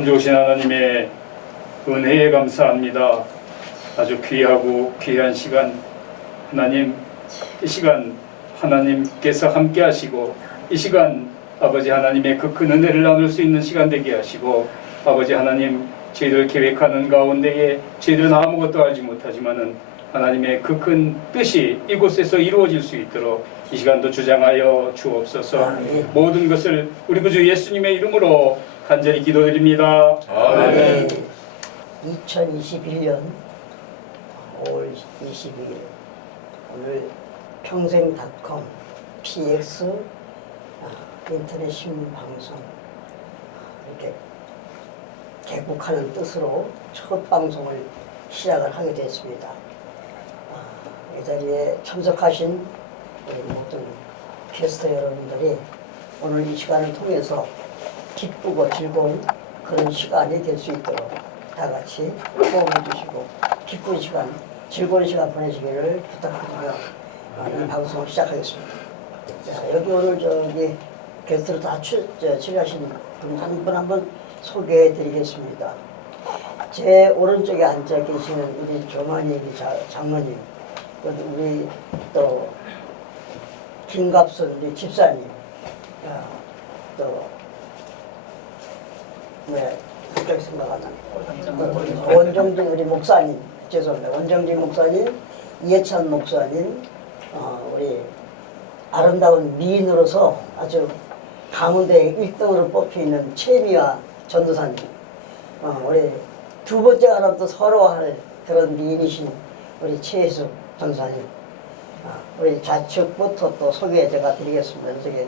참 좋으신 하나님의 은혜에 감사합니다. 아주 귀하고 귀한 시간, 하나님, 이 시간 하나님께서 함께 하시고, 이 시간 아버지 하나님의 그 큰 은혜를 나눌 수 있는 시간 되게 하시고, 아버지 하나님, 저희들 계획하는 가운데에 저희들은 아무것도 알지 못하지만은 하나님의 그 큰 뜻이 이곳에서 이루어질 수 있도록 이 시간도 주장하여 주옵소서. 아멘. 모든 것을 우리 구주 예수님의 이름으로 간절히 기도드립니다. 아멘. 2021년 5월 22일 오늘 평생닷컴 PX 인터넷 신문 방송 이렇게 개국하는 뜻으로 첫 방송을 시작을 하게 됐습니다. 이 자리에 참석하신 우리 모든 게스트 여러분들이 오늘 이 시간을 통해서 기쁘고 즐거운 그런 시간이 될 수 있도록 다 같이 호흡해 주시고 기쁜 시간, 즐거운 시간 보내시기를 부탁드리며 이 방송을 시작하겠습니다. 자, 여기 오늘 저기 게스트로 다 출연하신 분 한 분 한 분 소개해 드리겠습니다. 제 오른쪽에 앉아 계시는 우리 조만희 장모님, 우리 또 김갑순 우리 집사님, 또 갑자기 생각 안 나네. 원정진 우리 목사님, 죄송합니다. 원정진 목사님, 이해찬 목사님, 우리 아름다운 미인으로서 아주 가문대 1등으로 뽑혀있는 최미화 전도사님, 우리 두 번째 하나도 서러워할 그런 미인이신 우리 최혜숙 전사님, 우리 좌측부터 또 소개 제가 드리겠습니다. 저기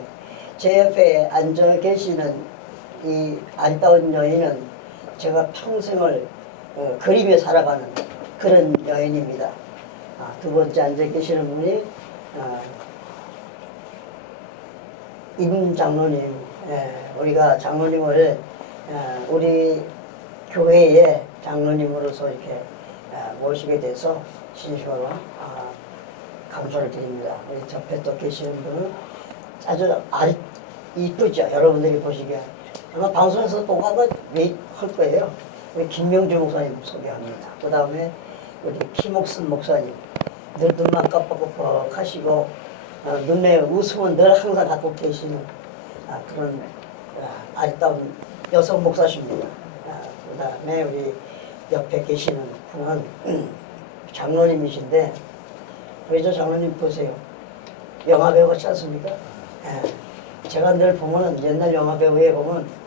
제 옆에 앉아 계시는 이 아리따운 여인은 제가 평생을 그림에 살아가는 그런 여인입니다. 두 번째 앉아 계시는 분이 임 장로님, 우리가 장로님을 우리 교회의 장로님으로서 이렇게 모시게 돼서 진심으로 감사를 드립니다. 우리 옆에 또 계시는 분은 아주 이쁘죠. 여러분들이 보시기에 아마 방송에서 보고 한번 할 거예요. 우리 김명주 목사님 소개합니다. 그 다음에 우리 김옥순 목사님, 늘 눈만 깜빡깜빡 하시고 눈에 웃음은 늘 항상 갖고 계시는 그런 아리따운 여성 목사십니다. 그 다음에 우리 옆에 계시는 분은 장로님이신데, 우리 저 장로님 보세요. 영화배우 같지 않습니까? 제가 늘 보면은 옛날 영화배우에 보면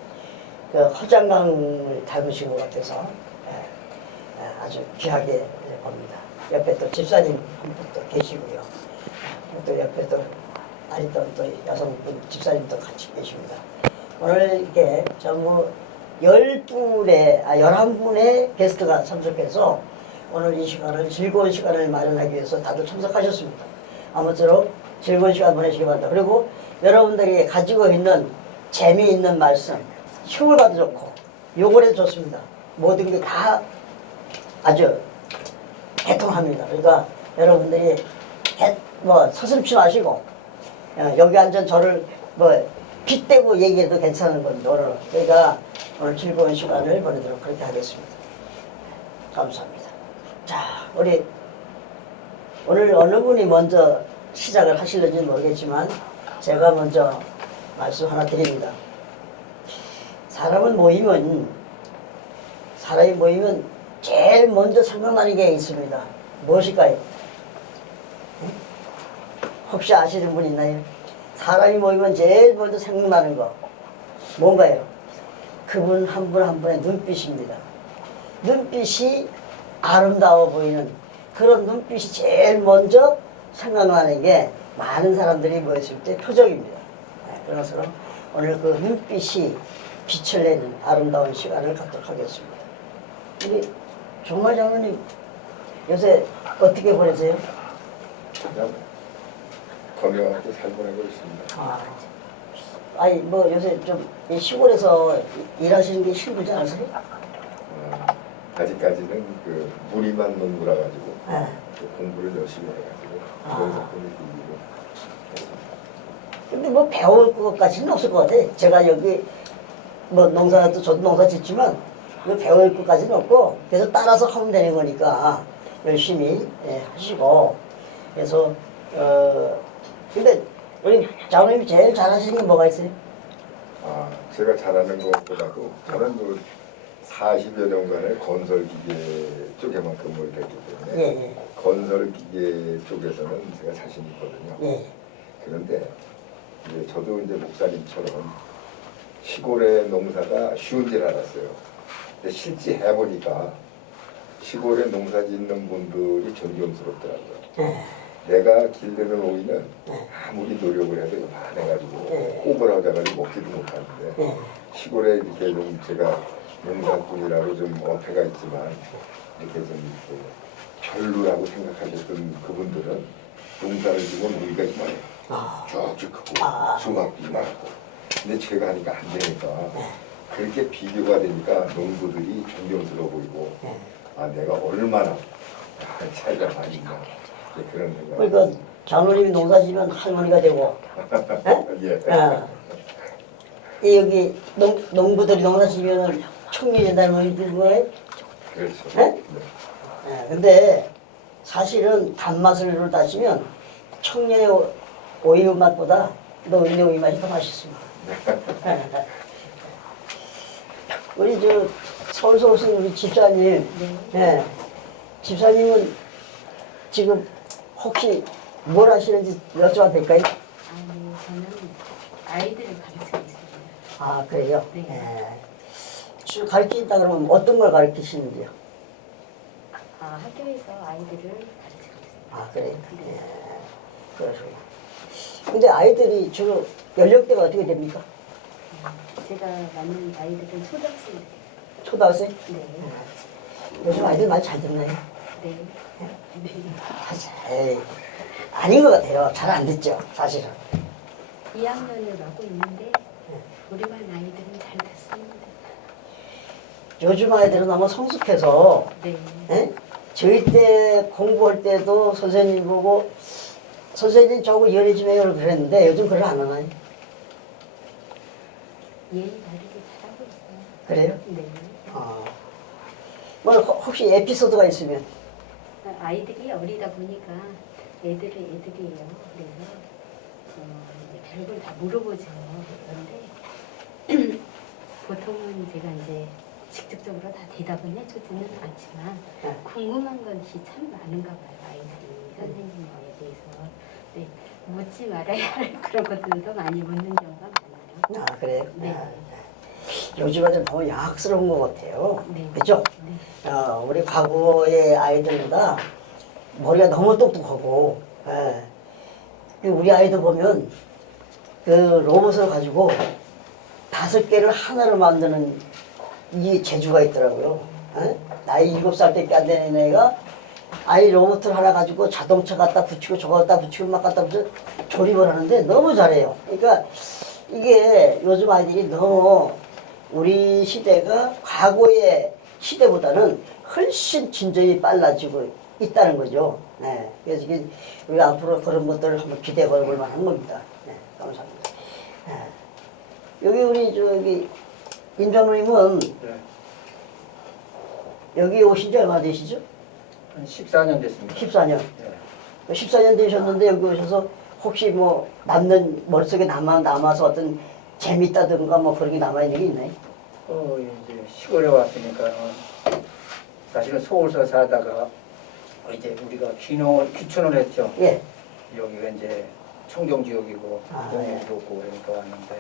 그 허장강을 닮으신 것 같아서 아주 귀하게 봅니다. 옆에 또 집사님 한 분 또 계시고요. 또 옆에 또 아리따운 또 여성분 집사님도 같이 계십니다. 오늘 이렇게 전부 11분의 게스트가 참석해서 오늘 이 시간을 즐거운 시간을 마련하기 위해서 다들 참석하셨습니다. 아무쪼록 즐거운 시간 보내시기 바랍니다. 그리고 여러분들이 가지고 있는 재미있는 말씀, 휴가도 좋고 요거래도 좋습니다. 모든 게 다 아주 개통합니다. 그러니까 여러분들이 서슴지 마시고 여기 앉은 저를 빗대고 얘기해도 괜찮은 건데 그러니까 오늘 즐거운 시간을 보내도록 그렇게 하겠습니다. 감사합니다. 자, 우리 오늘 어느 분이 먼저 시작을 하실는지 모르겠지만 제가 먼저 말씀 하나 드립니다. 사람이 모이면 제일 먼저 생각나는 게 있습니다. 무엇일까요? 혹시 아시는 분 있나요? 사람이 모이면 제일 먼저 생각나는 거 뭔가요? 그분 한 분 한 분의 눈빛입니다. 눈빛이 아름다워 보이는 그런 눈빛이 제일 먼저 생각나는 게 많은 사람들이 모였을 때 표정입니다. 그래서 오늘 그 눈빛이 빛을 내는 아름다운 시간을 갖도록 하겠습니다. 우리 정말 장로님 요새 어떻게 보내세요? 그냥 건강하게 잘 보내고 있습니다. 아니 요새 좀 시골에서 일하시는 게 힘들지 않으세요? 아직까지는 그 무리만 농구라 가지고 공부를 열심히 해가지고 그런 작품을 이루고 근데 배울 것까지는 없을 것 같아. 제가 여기 뭐 농사도 저도 농사 짓지만 그 배울 것까지는 없고 그래서 따라서 하면 되는 거니까 열심히 하시고 그래서 근데 우리 장로님이 제일 잘하시는 게 뭐가 있어요? 아, 제가 잘하는 것보다도 저는 그 40여 년간의 건설기계 쪽에만 근무를 했기 때문에 예. 건설기계 쪽에서는 제가 자신 있거든요. 예. 그런데 이제 저도 이제 목사님처럼 시골의 농사가 쉬운 줄 알았어요. 근데 실제 해보니까 시골에 농사 짓는 분들이 존경스럽더라고요. 내가 기르는 오이는 아무리 노력을 해도 많아가지고 꼽을 하다가지고 먹지도 못하는데 시골에 이렇게 좀 제가 농사꾼이라고 좀 어폐가 있지만 이렇게 좀 이렇게 별로라고 생각하셨던 그분들은 농사를 지면 우리가 이만해요. 쭉쭉 크고 수확도 이만하고. 근데 제가 하니까 안 되니까 그렇게 비교가 되니까 농부들이 존경스러워 보이고 아 내가 얼마나 차이가 많이 있나 그런 생각. 그러니까 장로님이 농사 지면 할머니가 되고 예. 이 여기 농부들이 농사 지면은 청년이 된다는 거예요? 그렇죠. 네? 근데 사실은 단맛을 따지면 청년의 오이 맛보다 노인의 오이 맛이 더 맛있습니다. 우리 저 서울서 오신 우리 집사님, 집사님은 지금 혹시 뭘 하시는지 여쭤봐도 될까요? 아니, 저는 아이들을 가르치고 있습니다. 아 그래요? 네. 주 가르친다 그러면 어떤 걸 가르치시는지요? 학교에서 아이들을 가르치고 있습니다. 아 그래요? 네. 그러시구나. 근데 아이들이 주로 연령대가 어떻게 됩니까? 제가 맞는 아이들은 초등학생들이에요. 초등학생? 네. 요즘 아이들 말 잘 듣나요? 네. 네. 에이, 아닌 것 같아요. 잘 안 듣죠, 사실은. 2학년을 하고 있는데 우리반 아이들은 잘 듣습니다. 요즘 아이들은 너무 성숙해서 네. 예? 저희 때 공부할 때도 선생님 보고 선생님 저거 이해해 좀 해요 그랬는데 요즘 그걸 안 하나요? 예의 바르게 잘하고 있어요. 그래요? 네. 뭐 혹시 에피소드가 있으면 아이들이 어리다 보니까 애들이에요. 그래서 이제 별걸 다 물어보죠. 그런데 보통은 제가 이제 직접적으로 다 대답은 해주지는 않지만 궁금한 것이 참 많은가 봐요. 아이들이 선생님에 대해서. 네, 묻지 말아야 할 그런 것들도 많이 묻는 경우가 많아요. 아 그래요? 네. 요즘 아이들 너무 야학스러운 것 같아요. 네. 그죠? 네. 우리 과거의 아이들보다 머리가 너무 똑똑하고 우리 아이들 보면 그 로봇을 가지고 5개를 하나로 만드는 이 재주가 있더라고요. 나이 7살밖에 안 되는 애가 아이 로봇을 하나 가지고 자동차 갖다 붙이고 저거 갖다 붙이고 막 갖다 붙여 조립을 하는데 너무 잘해요. 그러니까 이게 요즘 아이들이 너무 우리 시대가 과거의 시대보다는 훨씬 진전이 빨라지고 있다는 거죠. 네. 그래서 이게 우리가 앞으로 그런 것들을 한번 기대해 볼 만한 겁니다. 네. 감사합니다. 여기 우리 저기 임장로님은 여기 오신 지 얼마 되시죠? 한 14년 됐습니다. 14년. 네. 14년 되셨는데 여기 오셔서 혹시 뭐 머릿속에 남아서 어떤 재밌다든가 뭐 그런 게 남아있는 게 있나요? 이제 시골에 왔으니까 사실은 서울서 살다가 이제 우리가 귀촌을 했죠. 예. 여기가 이제 청정 지역이고 아, 공원도 없고 그러니까 왔는데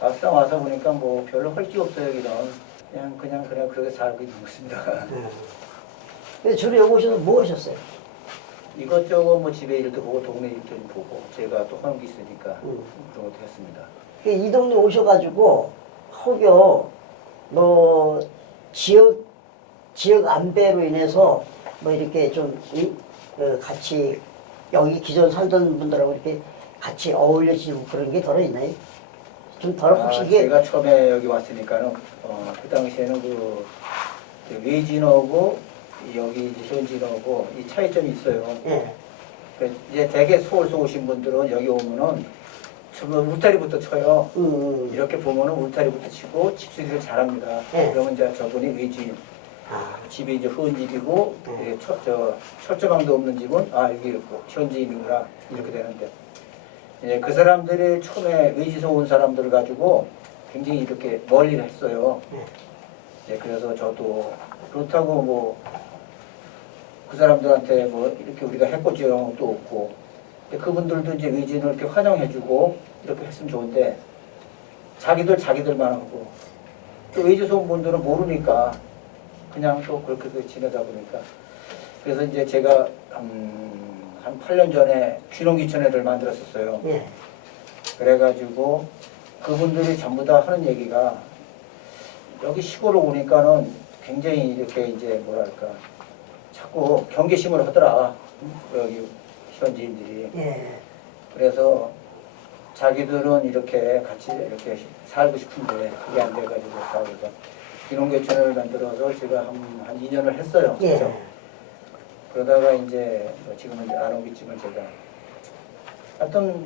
막상 와서 보니까 뭐 별로 할 게 없어요. 여기는 그냥 그렇게 살고 있는 것입니다. 근데 주로 여기 오셔서 뭐 하셨어요? 이것저것 뭐 집에 일도 보고 동네 일도 좀 보고 제가 또 하는 게 있으니까 그런 것도 했습니다. 이 동네 오셔가지고 혹여 뭐 지역 안배로 인해서 뭐 이렇게 좀 같이 여기 기존 살던 분들하고 이렇게 같이 어울려지고 그런 게 덜어 있나요? 좀 덜어 혹시 이게 제가 처음에 여기 왔으니까는 그 당시에는 그 외진하고 여기 이제 현진하고 이 차이점이 있어요. 예. 이제 대개 서울서 오신 분들은 여기 오면은 울타리부터 쳐요. 이렇게 이렇게 보면은 울타리부터 치고 집수리를 잘합니다. 네. 그러면 이제 저분이 외주인. 아, 집이 이제 후원집이고 네. 이게 철조망도 없는 집은 아 여기 현지인이구나 이렇게 되는데 이제 그 사람들이 처음에 외지에서 온 사람들을 가지고 굉장히 이렇게 멀리를 했어요. 네. 이제 그래서 저도 그렇다고 뭐 그 사람들한테 뭐 이렇게 우리가 해코지도 없고 근데 그분들도 이제 외지인을 이렇게 환영해주고 이렇게 했으면 좋은데 자기들만 하고 또 외지에서 온 분들은 모르니까 그냥 또 그렇게 지내다 보니까 그래서 이제 제가 한 8년 전에 귀농귀촌회를 만들었었어요. 예. 그래가지고 그분들이 전부 다 하는 얘기가 여기 시골로 오니까는 굉장히 이렇게 이제 뭐랄까 자꾸 경계심을 하더라. 여기 현지인들이. 예. 그래서 자기들은 이렇게 같이 이렇게 살고 싶은데 그게 안 돼가지고 그래서 귀농귀촌회를 만들어서 제가 한 2년을 했어요. 예. 그죠? 그러다가 이제 뭐 지금은 이제 안 오겠지만 제가 하여튼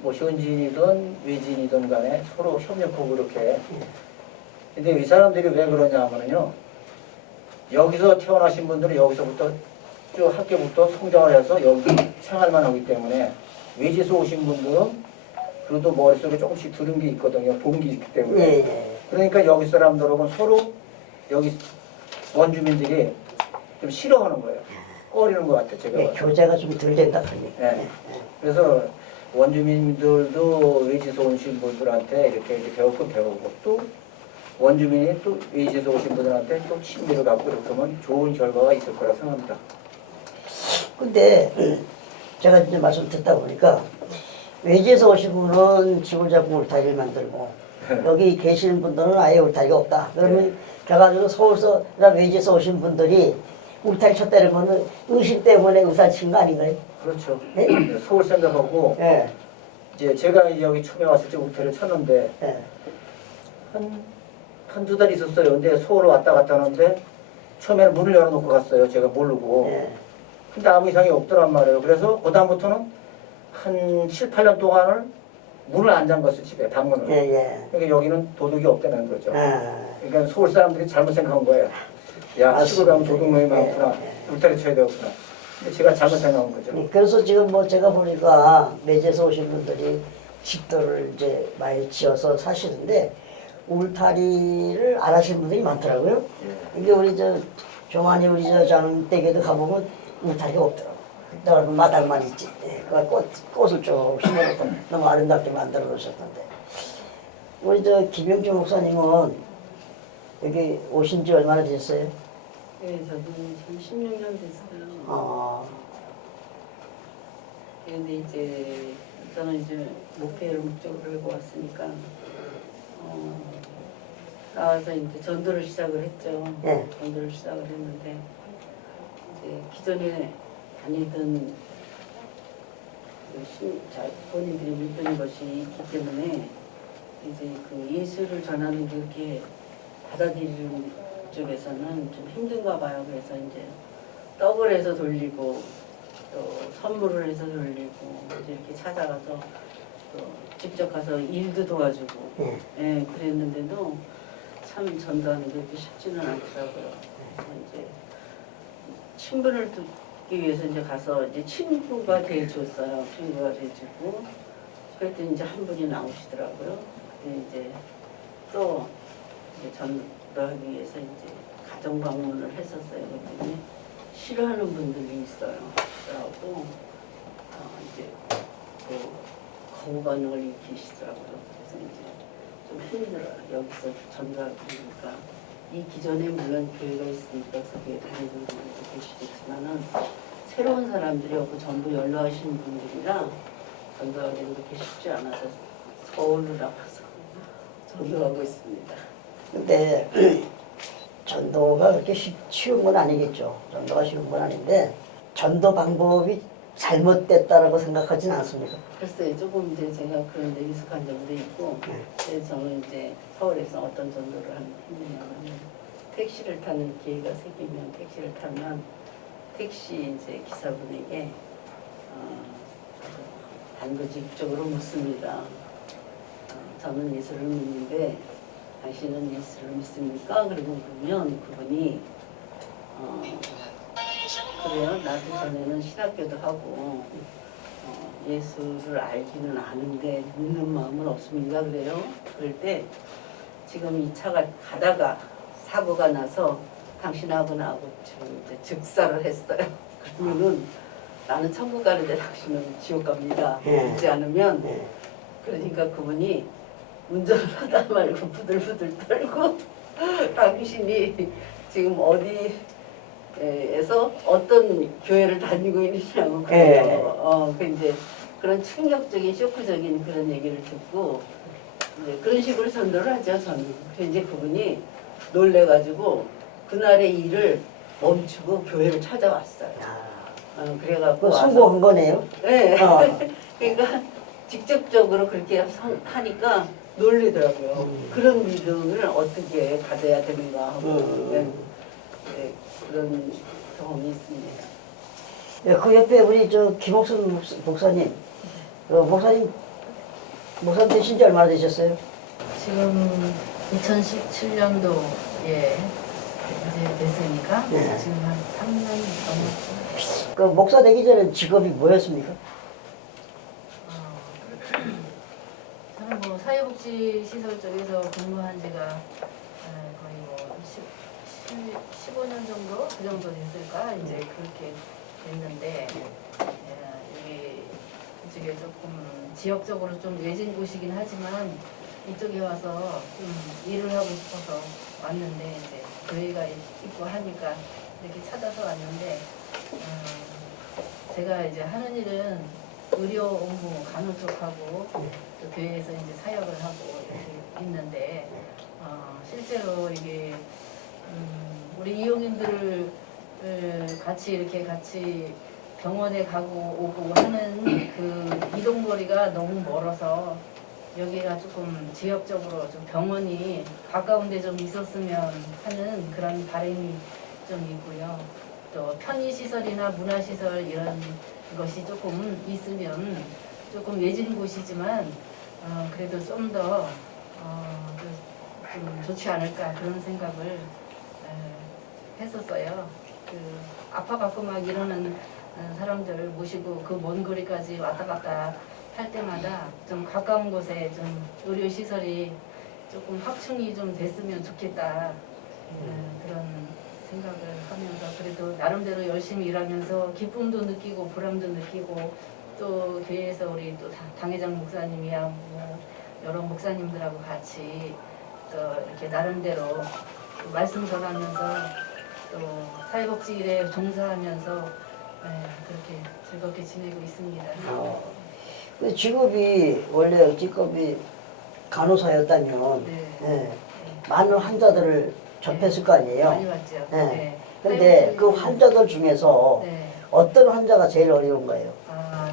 뭐 현지인이든 외지인이든 간에 서로 협력하고 그렇게 근데 이 사람들이 왜 그러냐 하면요 여기서 태어나신 분들은 여기서부터 쭉 학교부터 성장을 해서 여기 생활만 하기 때문에 외지에서 오신 분들은 그래도 머릿속에 조금씩 들은 게 있거든요. 본 게 있기 때문에 예. 그러니까 여기 사람들하고는 서로 여기 원주민들이 좀 싫어하는 거예요. 꺼리는 것 같아요. 제가 예. 교제가 좀 덜 된다 그러니까. 네. 그래서 원주민들도 외지에서 오신 분들한테 이렇게 배울 배우고 또 원주민이 또 외지에서 오신 분들한테 또 친밀을 갖고 이렇게 하면 좋은 결과가 있을 거라 생각합니다. 근데 제가 이제 말씀 듣다 보니까 외지에서 오신 분은 집을 잡고 울타리를 만들고 여기 계시는 분들은 아예 울타리가 없다. 그러면 그래가지고 서울서 외지에서 오신 분들이 울타리 쳤다는 거는 의식 때문에 울타리 친 거 아닌가요? 그렇죠. 네? 서울 생각하고 예. 이제 제가 여기 처음에 왔을 때 울타리를 쳤는데 예. 한두 달 있었어요. 근데 서울 왔다 갔다 하는데 처음에는 문을 열어놓고 갔어요. 제가 모르고. 예. 근데 아무 이상이 없더란 말이에요. 그래서 그다음부터는 한 7, 8년 동안을 문을 안 잠갔어요. 집에 방문을. 예. 예. 그러니까 여기는 도둑이 없다는 거죠. 아. 그러니까 서울 사람들이 잘못 생각한 거예요. 야, 시골 가면 도둑놈이 많구나. 울타리 쳐야 되겠구나. 근데 제가 잘못 생각한 거죠. 그래서 지금 뭐 제가 보니까 외지에서 오신 분들이 집들을 이제 많이 지어서 사시는데 울타리를 안 하시는 분들이 많더라고요. 이게 우리 저 종환이 우리 저 장흥 댁에도 가보면 울타리가 없더라고. 넓은 마당만 있지. 예, 그 꽃을 좀 심어놓고 너무 아름답게 만들어 놓으셨던데. 우리 저 김영주 목사님은 여기 오신 지 얼마나 되셨어요? 네, 저도 한 16년 됐어요. 근데 이제 저는 이제 목회를 목적으로 하고 왔으니까 나와서 이제 전도를 시작을 했죠. 예. 전도를 시작을 했는데 이제 기존에 다니던 본인들이 믿던 것이 있기 때문에 이제 그 예수를 전하는 게 그렇게 받아들이는 쪽에서는 좀 힘든가 봐요. 그래서 이제 떡을 해서 돌리고 또 선물을 해서 돌리고 이제 이렇게 찾아가서 또 직접 가서 일도 도와주고 예, 그랬는데도 참 전도하는 게 그렇게 쉽지는 않더라고요. 그래서 이제 친분을 두기 위해서 이제 가서 이제 친구가 돼줬어요. 친구가 돼주고 그랬더니 이제 한 분이 나오시더라고요. 근데 이제 또 이제 전도하기 위해서 이제 가정 방문을 했었어요. 그랬더니 싫어하는 분들이 있어요. 그래갖고 이제 또 거부 반응을 일으키시더라고요. 그래서 이제 좀 힘들어요. 여기서 전도하기 보니까 이 기존에 물론 교회가 있으니까 그 교회 다니는 분들도 계시겠지만은 새로운 사람들이 없고 전부 연로하신 분들이라 전도하기는 그렇게 쉽지 않아서 서울을 나가서 전도하고 있습니다. 근데 전도가 그렇게 쉬운 건 아니겠죠. 전도가 쉬운 건 아닌데 전도 방법이 잘못됐다라고 생각하진 않습니까? 글쎄요, 조금 이제 제가 그런 데 익숙한 점도 있고, 그래서 저는 이제 서울에서 어떤 전도를 했느냐면 택시를 타는 기회가 생기면 택시를 타면 택시 이제 기사분에게 단도직입적으로 묻습니다. 저는 예수를 믿는데 당신은 예수를 믿습니까? 그리고 그러면 그분이 그래요. 나도 전에는 신학교도 하고 예수를 알기는 아는데 믿는 마음은 없습니다. 그래요. 그럴 때 지금 이 차가 가다가 사고가 나서 당신하고 나하고 지금 이제 즉사를 했어요. 그러면은 나는 천국 가는데 당신은 지옥 갑니다. 믿지 않으면 그러니까 그분이 운전을 하다 말고 부들부들 떨고 당신이 지금 어디에서 어떤 교회를 다니고 있느냐고 그래요. 그 이제 그런 충격적인 쇼크적인 그런 얘기를 듣고 이제 그런 식으로 전도를 하죠. 저는. 그래서 이제 그분이 놀래가지고 그날의 일을 멈추고 교회를 찾아왔어요. 그래갖고 성공한 거네요. 네. 그러니까 직접적으로 그렇게 하니까 놀리더라고요. 그런 믿음을 어떻게 가져야 되는가 하고 네, 그런 경험이 있습니다. 그 옆에 우리 저 김옥순 목사님, 목사님 되신 지 얼마나 되셨어요? 지금 2017년도에 이제 됐으니까 네. 지금 한 3년 넘었죠. 그 목사 되기 전에 직업이 뭐였습니까? 저는 뭐 사회복지 시설 쪽에서 근무한 지가 거의 뭐 15년 정도 그 정도 됐을까 이제 그렇게 됐는데 여기 이쪽에 조금 지역적으로 좀 외진 곳이긴 하지만 이쪽에 와서 좀 일을 하고 싶어서 왔는데 이제 교회가 있고 하니까 이렇게 찾아서 왔는데 제가 이제 하는 일은 의료 업무 간호 쪽하고 또 교회에서 이제 사역을 하고 이렇게 있는데 실제로 이게 우리 이용인들을 같이 이렇게 같이 병원에 가고 오고 하는 그 이동거리가 너무 멀어서 여기가 조금 지역적으로 좀 병원이 가까운 데 좀 있었으면 하는 그런 바람이 좀 있고요. 또 편의시설이나 문화시설 이런 것이 조금 있으면 조금 외진 곳이지만 그래도 좀 더 좀 좋지 않을까 그런 생각을 했었어요. 그 아파갖고 막 이러는 사람들 모시고 그 먼 거리까지 왔다 갔다 할 때마다 좀 가까운 곳에 좀 의료시설이 조금 확충이 좀 됐으면 좋겠다 그런 생각을 하면서 그래도 나름대로 열심히 일하면서 기쁨도 느끼고 보람도 느끼고 또 교회에서 우리 또 당회장 목사님이야 뭐 여러 목사님들하고 같이 또 이렇게 나름대로 말씀 전하면서 또 사회복지 일에 종사하면서 그렇게 즐겁게 지내고 있습니다. 그 직업이 원래 직업이 간호사였다면 네. 많은 환자들을 접했을 거 아니에요. 많이 봤죠. 네. 근데 그 환자들 중에서 네. 어떤 환자가 제일 어려운 거예요?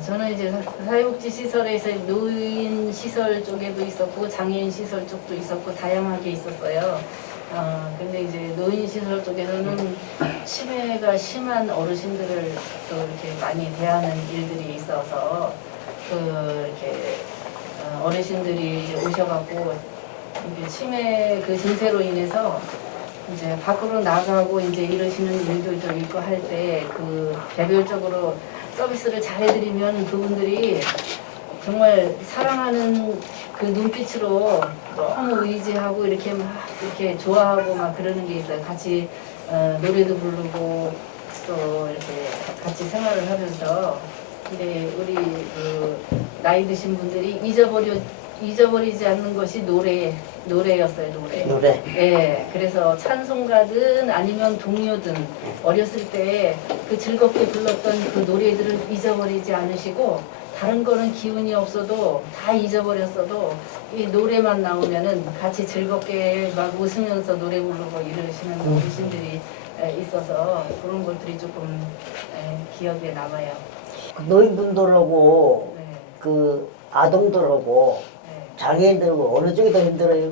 저는 이제 사회복지 시설에서 노인 시설 쪽에도 있었고 장애인 시설 쪽도 있었고 다양하게 있었어요. 근데 이제 노인 시설 쪽에서는 치매가 심한 어르신들을 또 이렇게 많이 대하는 일들이 있어서 이렇게 어르신들이 이제 오셔갖고 이게 치매 그 증세로 인해서 이제 밖으로 나가고 이제 이러시는 일들도 있고 할 때 그 개별적으로 서비스를 잘 해드리면 그분들이 정말 사랑하는 그 눈빛으로 너무 의지하고 이렇게 막 이렇게 좋아하고 막 그러는 게 있어요. 같이 노래도 부르고 또 이렇게 같이 생활을 하면서 근데 우리 그 나이 드신 분들이 잊어버리지 않는 것이 노래였어요. 노래. 예. 그래서 찬송가든 아니면 동요든 어렸을 때 그 즐겁게 불렀던 그 노래들을 잊어버리지 않으시고 다른 거는 기운이 없어도 다 잊어버렸어도 이 노래만 나오면은 같이 즐겁게 막 웃으면서 노래 부르고 이러시는 어르신들이 있어서 그런 것들이 조금 기억에 남아요. 노인분들하고 네. 그 아동들하고 네. 장애인들하고 어느 쪽이 더 힘들어요?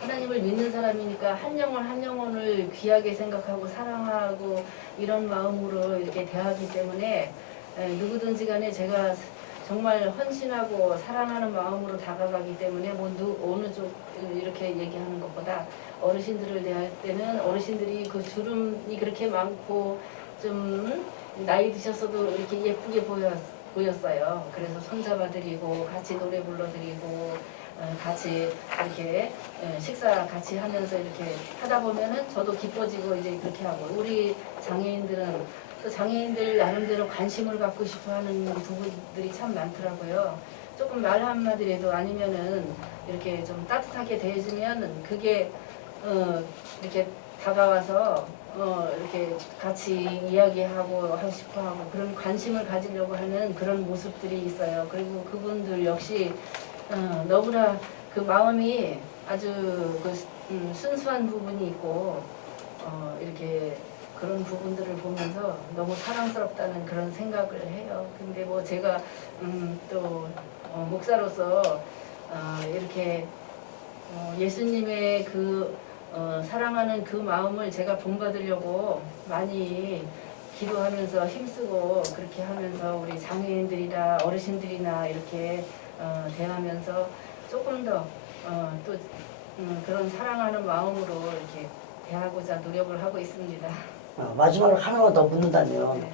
하나님을 믿는 사람이니까 한 영혼 한 영혼을 귀하게 생각하고 사랑하고 이런 마음으로 이렇게 대하기 때문에 누구든지 간에 제가 정말 헌신하고 사랑하는 마음으로 다가가기 때문에 뭐 어느 쪽 이렇게 얘기하는 것보다 어르신들을 대할 때는 어르신들이 그 주름이 그렇게 많고 좀 나이 드셨어도 이렇게 예쁘게 보였어요. 그래서 손잡아드리고 같이 노래 불러드리고 같이 이렇게 식사 같이 하면서 이렇게 하다 보면은 저도 기뻐지고 이제 그렇게 하고 우리 장애인들은 또 장애인들 나름대로 관심을 갖고 싶어하는 부분들이 참 많더라고요. 조금 말 한마디라도 아니면은 이렇게 좀 따뜻하게 대해주면 그게 이렇게 다가와서 이렇게 같이 이야기하고 하고 싶어하고 그런 관심을 가지려고 하는 그런 모습들이 있어요. 그리고 그분들 역시 너무나 그 마음이 아주 그 순수한 부분이 있고 이렇게 그런 부분들을 보면서 너무 사랑스럽다는 그런 생각을 해요. 근데 뭐 제가 또 목사로서 이렇게 예수님의 그 사랑하는 그 마음을 제가 본받으려고 많이 기도하면서 힘쓰고 그렇게 하면서 우리 장애인들이나 어르신들이나 이렇게 대하면서 조금 더 또 그런 사랑하는 마음으로 이렇게 대하고자 노력을 하고 있습니다. 마지막으로 하나만 더 묻는다면 네.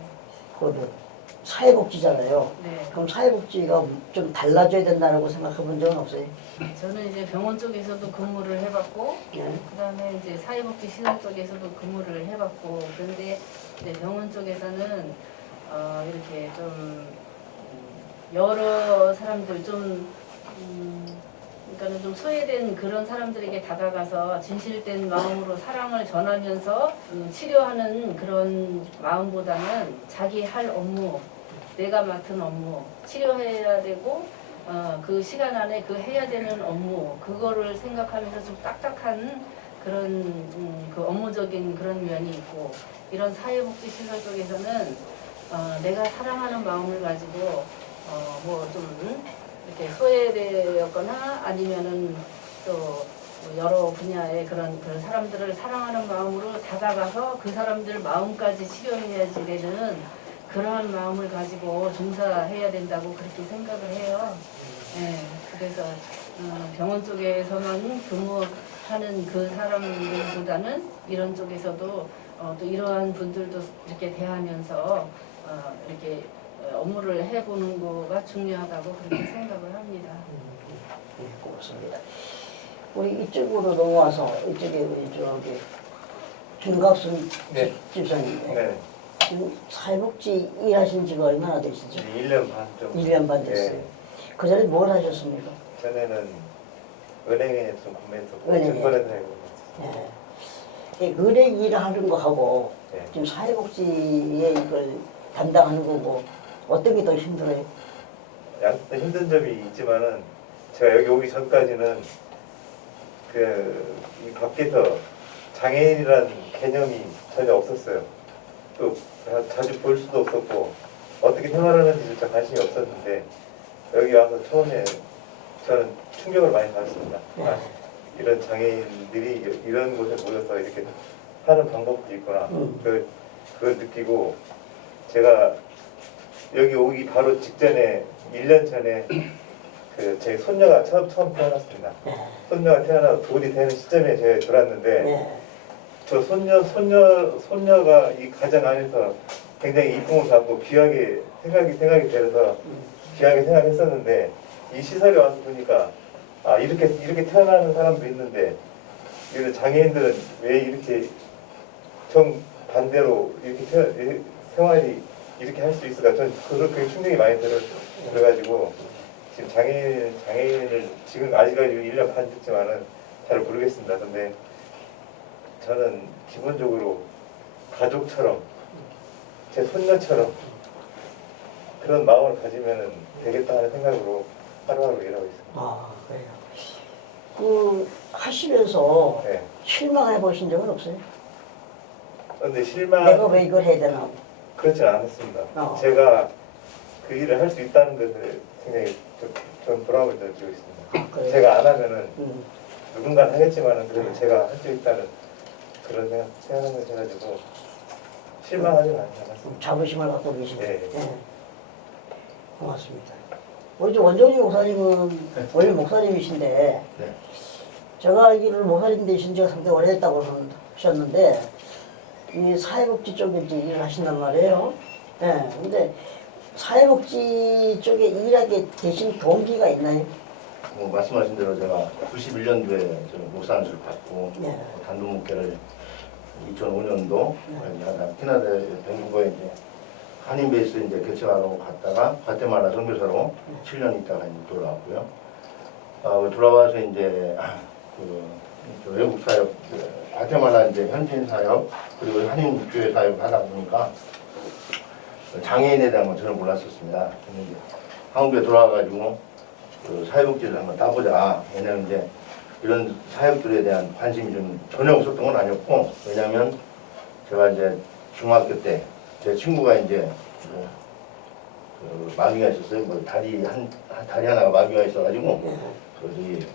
그 사회복지잖아요. 네. 그럼 사회복지가 좀 달라져야 된다고 생각해 본 적은 없어요? 저는 이제 병원 쪽에서도 근무를 해봤고, 예. 그다음에 이제 사회복지 시설 쪽에서도 근무를 해봤고, 그런데 이제 병원 쪽에서는 이렇게 좀 여러 사람들 좀 그러니까는 좀 소외된 그런 사람들에게 다가가서 진실된 마음으로 사랑을 전하면서 치료하는 그런 마음보다는 자기 할 업무, 내가 맡은 업무, 치료해야 되고 그 시간 안에 그 해야 되는 업무 그거를 생각하면서 좀 딱딱한 그런 그 업무적인 그런 면이 있고 이런 사회복지 시설 쪽에서는 내가 사랑하는 마음을 가지고 뭐 좀 이렇게 소외되었거나 아니면은 또 여러 분야의 그런 사람들을 사랑하는 마음으로 다가가서 그 사람들 마음까지 치료해야지 되는 그러한 마음을 가지고 종사해야 된다고 그렇게 생각을 해요. 네, 그래서 병원 쪽에서만 근무하는 그 사람들보다는 이런 쪽에서도 또 이러한 분들도 이렇게 대하면서 이렇게 업무를 해보는 거가 중요하다고 그렇게 생각을 합니다. 네, 고맙습니다. 우리 이쪽으로 넘어와서 이쪽에 우리 저기 김갑순 네. 집사님. 네. 지금 사회복지 일하신 지가 얼마나 되시죠? 1년 반 정도. 1년 반 됐어요. 네. 그 전에 뭘 하셨습니까? 전에는 은행에 좀 근무해서 은행에. 증권회사에 근무했어요. 예. 은행 일을 하는 거하고 네. 지금 사회복지에 이걸 담당하는 거고 어떤 게 더 힘들어요? 양쪽 다 힘든 점이 있지만은 제가 여기 오기 전까지는 이 밖에서 장애인이라는 개념이 전혀 없었어요. 또 자주 볼 수도 없었고 어떻게 생활하는지 진짜 관심이 없었는데 여기 와서 처음에 저는 충격을 많이 받았습니다. 아, 이런 장애인들이 이런 곳에 모여서 이렇게 하는 방법도 있구나. 그걸 느끼고 제가 여기 오기 바로 직전에 1년 전에 제 손녀가 처음 태어났습니다. 손녀가 태어나서 돌이 되는 시점에 제가 들어왔는데 네. 저 손녀가 이 가정 안에서 굉장히 이쁨을 받고 귀하게 생각이 들어서 귀하게 생각했었는데 이 시설에 와서 보니까 이렇게 태어나는 사람도 있는데 이런 장애인들은 왜 이렇게 정 반대로 이렇게 생활이 이렇게 할 수 있을까? 전 그렇게 충격이 많이 들어가지고 지금 장애인을 지금 아직까지 1년 반 됐지만은 잘 모르겠습니다. 근데 저는 기본적으로 가족처럼 제 손녀처럼 그런 마음을 가지면은 되겠다 하는 생각으로 하루하루 일하고 있습니다. 아, 그래요. 그 하시면서 네. 실망해 보신 적은 없어요? 근데 내가 왜 이걸 해야 되나? 그렇지는 않았습니다. 어. 제가 그 일을 할 수 있다는 것을 굉장히 전 보람을 느끼고 있습니다. 그래요? 제가 안 하면은 음. 누군가는 하겠지만은 그래도 제가 할 수 있다는 그런 생각을 해가지고 실망하지는 않았습니다. 자부심을 갖고 계시네요. 네. 네. 고맙습니다. 우리 원종희 목사님은 원래 목사님이신데 네. 제가 알기로는 목사님 되신 지가 상당히 오래됐다고 하셨는데 이 사회복지 쪽에 이제 일을 하신단 말이에요. 예. 근데 사회복지 쪽에 일하게 되신 동기가 있나요? 말씀하신 대로 제가 91년도에 목사 안수를 받고 네. 단독 목회를 2005년도 캐나다 밴쿠버에 이제 한인 베이스 이제 개척하러 갔다가 과테말라 선교사로 7년 있다가 이제 돌아왔고요. 돌아와서 이제 그 외국 사역, 과테말라 이제 현지인 사역 그리고 한인 교회 사역 하다 보니까 장애인에 대한 건 저는 몰랐었습니다. 근데 이제 한국에 돌아와가지고 그 사회복지를 한번 따보자. 왜냐면 이제 이런 사역들에 대한 관심이 좀 전혀 없었던 건 아니었고, 왜냐면 제가 이제 중학교 때 제 친구가 이제 그 마비가 있었어요. 뭐 다리 하나가 마비가 있어가지고 거기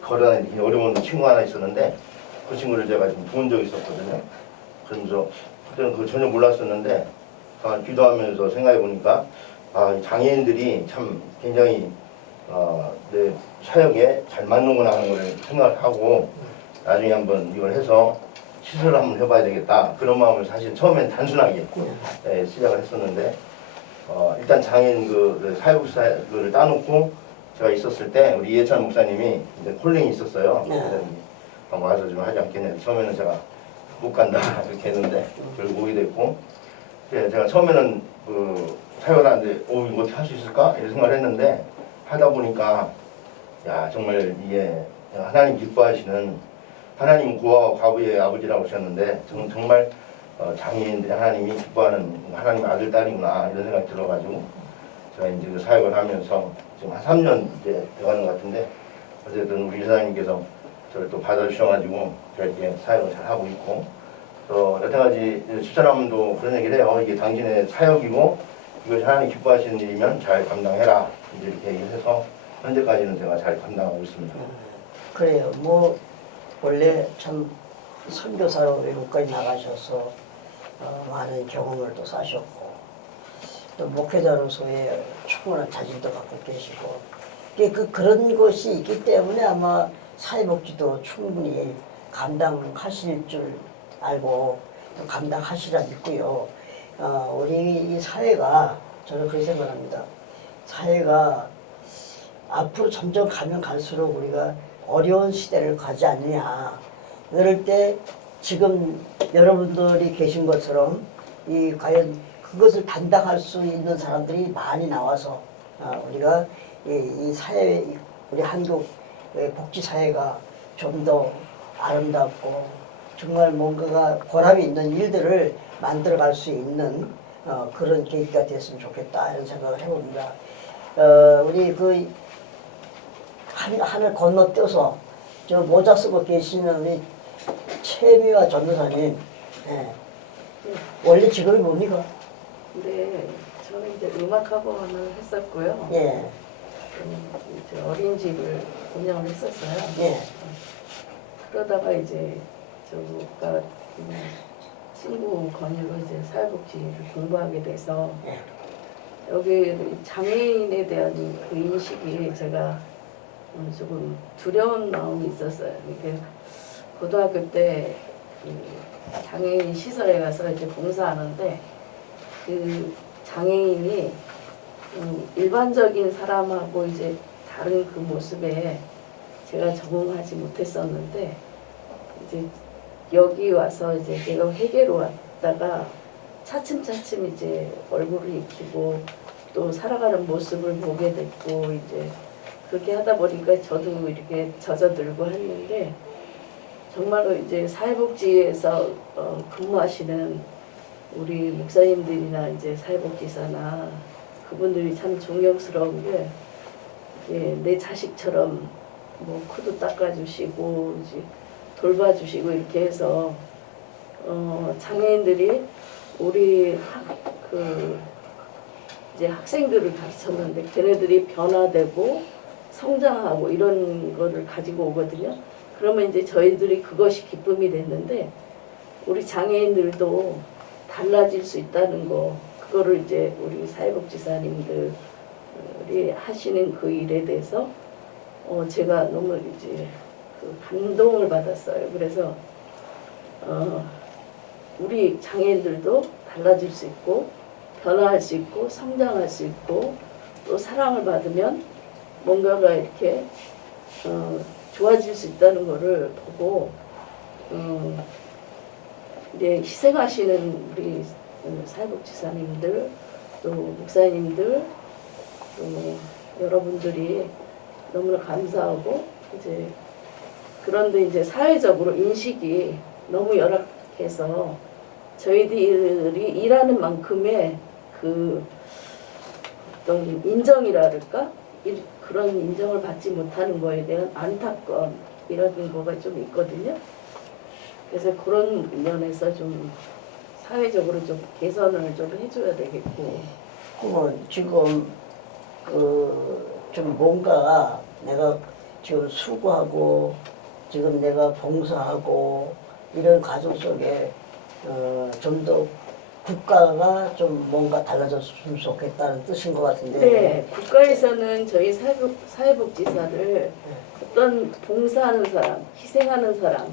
걸어다니기 어려운 친구 하나 있었는데 그 친구를 제가 좀 본 적이 있었거든요. 그러면서 그때는 그걸 전혀 몰랐었는데 기도하면서 생각해 보니까 이 장애인들이 참 굉장히 내 사역에 잘 맞는구나 하는 걸 생각을 하고 나중에 한번 이걸 해서 시설을 한번 해봐야 되겠다 그런 마음을 사실 처음엔 단순하게 시작을 했었는데 일단 장애인 그 사회복지사를 따놓고 제가 있었을 때 우리 이해찬 목사님이 이제 콜링이 있었어요. 그래서 와서 좀 하지 않겠냐. 처음에는 제가 못 간다 이렇게 했는데 결국 오게 됐고 제가 처음에는 그 사역을 하는데 이거 어떻게 할 수 있을까 이런 생각을 했는데 하다 보니까 야 정말 이게 하나님 기뻐하시는 하나님 고아와 과부의 아버지라고 하셨는데 저는 정말 장애인들이 하나님이 기뻐하는 하나님 아들 딸이구나 이런 생각이 들어가지고 제가 이제 그 사역을 하면서 지금 한 3년 이제 돼가는 것 같은데 어쨌든 우리 이사장님께서 저를 또 받아주셔가지고 제가 이렇게 사역을 잘 하고 있고 또 여태까지 집사람도 그런 얘기를 해요. 이게 당신의 사역이고 이것이 하나님 기뻐하시는 일이면 잘 감당해라 이제 이렇게 얘기를 해서 현재까지는 제가 잘 감당하고 있습니다. 그래요. 뭐 원래 참 선교사로 외국까지 나가셔서 많은 경험을 또 쌓으셨고 또 목회자로서의 충분한 자질도 갖고 계시고 그런 것이 있기 때문에 아마 사회복지도 충분히 감당하실 줄 알고 감당하시라 믿고요. 우리 이 사회가 저는 그렇게 생각합니다. 사회가 앞으로 점점 가면 갈수록 우리가 어려운 시대를 가지 않느냐. 그럴 때 지금 여러분들이 계신 것처럼 과연 그것을 담당할 수 있는 사람들이 많이 나와서 우리가 이 사회, 우리 한국 복지 사회가 좀 더 아름답고 정말 뭔가가 보람이 있는 일들을 만들어갈 수 있는 그런 계기가 됐으면 좋겠다 이런 생각을 해봅니다. 우리 그 하늘 건너뛰어서 저 모자 쓰고 계시는 우리 최미화 전도사님, 원래 직업이 뭡니까? 네, 저는 이제 음악학원을 했었고요. 예. 이제 어린이집을 운영을 했었어요. 예. 그러다가 이제 저가 친구 권유로 이제 사회복지를 공부하게 돼서 여기 장애인에 대한 그 인식이 제가 조금 두려운 마음이 있었어요. 이게 고등학교 때 그 장애인 시설에 가서 이제 봉사하는데 그 장애인이 일반적인 사람하고 이제 다른 그 모습에 제가 적응하지 못했었는데 이제 여기 와서 이제 내가 회계로 왔다가 차츰차츰 이제 얼굴을 익히고 또 살아가는 모습을 보게 됐고 이제 그렇게 하다 보니까 저도 이렇게 젖어들고 했는데 정말로 이제 사회복지에서 근무하시는 우리 목사님들이나 이제 사회복지사나 그분들이 참 존경스러운 게 내 자식처럼 뭐 코도 닦아주시고 이제 돌봐주시고 이렇게 해서 장애인들이 우리 이제 학생들을 가르쳤는데 걔네들이 변화되고 성장하고 이런 거를 가지고 오거든요. 그러면 이제 저희들이 그것이 기쁨이 됐는데 우리 장애인들도 달라질 수 있다는 거 그거를 이제 우리 사회복지사님들 하시는 그 일에 대해서 제가 너무 이제 그 감동을 받았어요. 그래서 우리 장애인들도 달라질 수 있고 변화할 수 있고 성장할 수 있고 또 사랑을 받으면 뭔가가 이렇게 좋아질 수 있다는 것을 보고 이제 희생하시는 우리 사회복지사님들 또 목사님들 또 여러분들이 너무나 감사하고 이제 그런데 이제 사회적으로 인식이 너무 열악해서 저희들이 일하는 만큼의 그 어떤 인정이랄까 그런 인정을 받지 못하는 거에 대한 안타까움이라는 거가 좀 있거든요. 그래서 그런 면에서 좀 사회적으로 좀 개선을 좀 해줘야 되겠고. 지금 좀 뭔가 내가 지금 수고하고 지금 내가 봉사하고 이런 과정 속에 좀 더 국가가 좀 뭔가 달라졌으면 좋겠다는 뜻인 것 같은데. 네, 국가에서는 저희 사회복지사를 어떤 봉사하는 사람, 희생하는 사람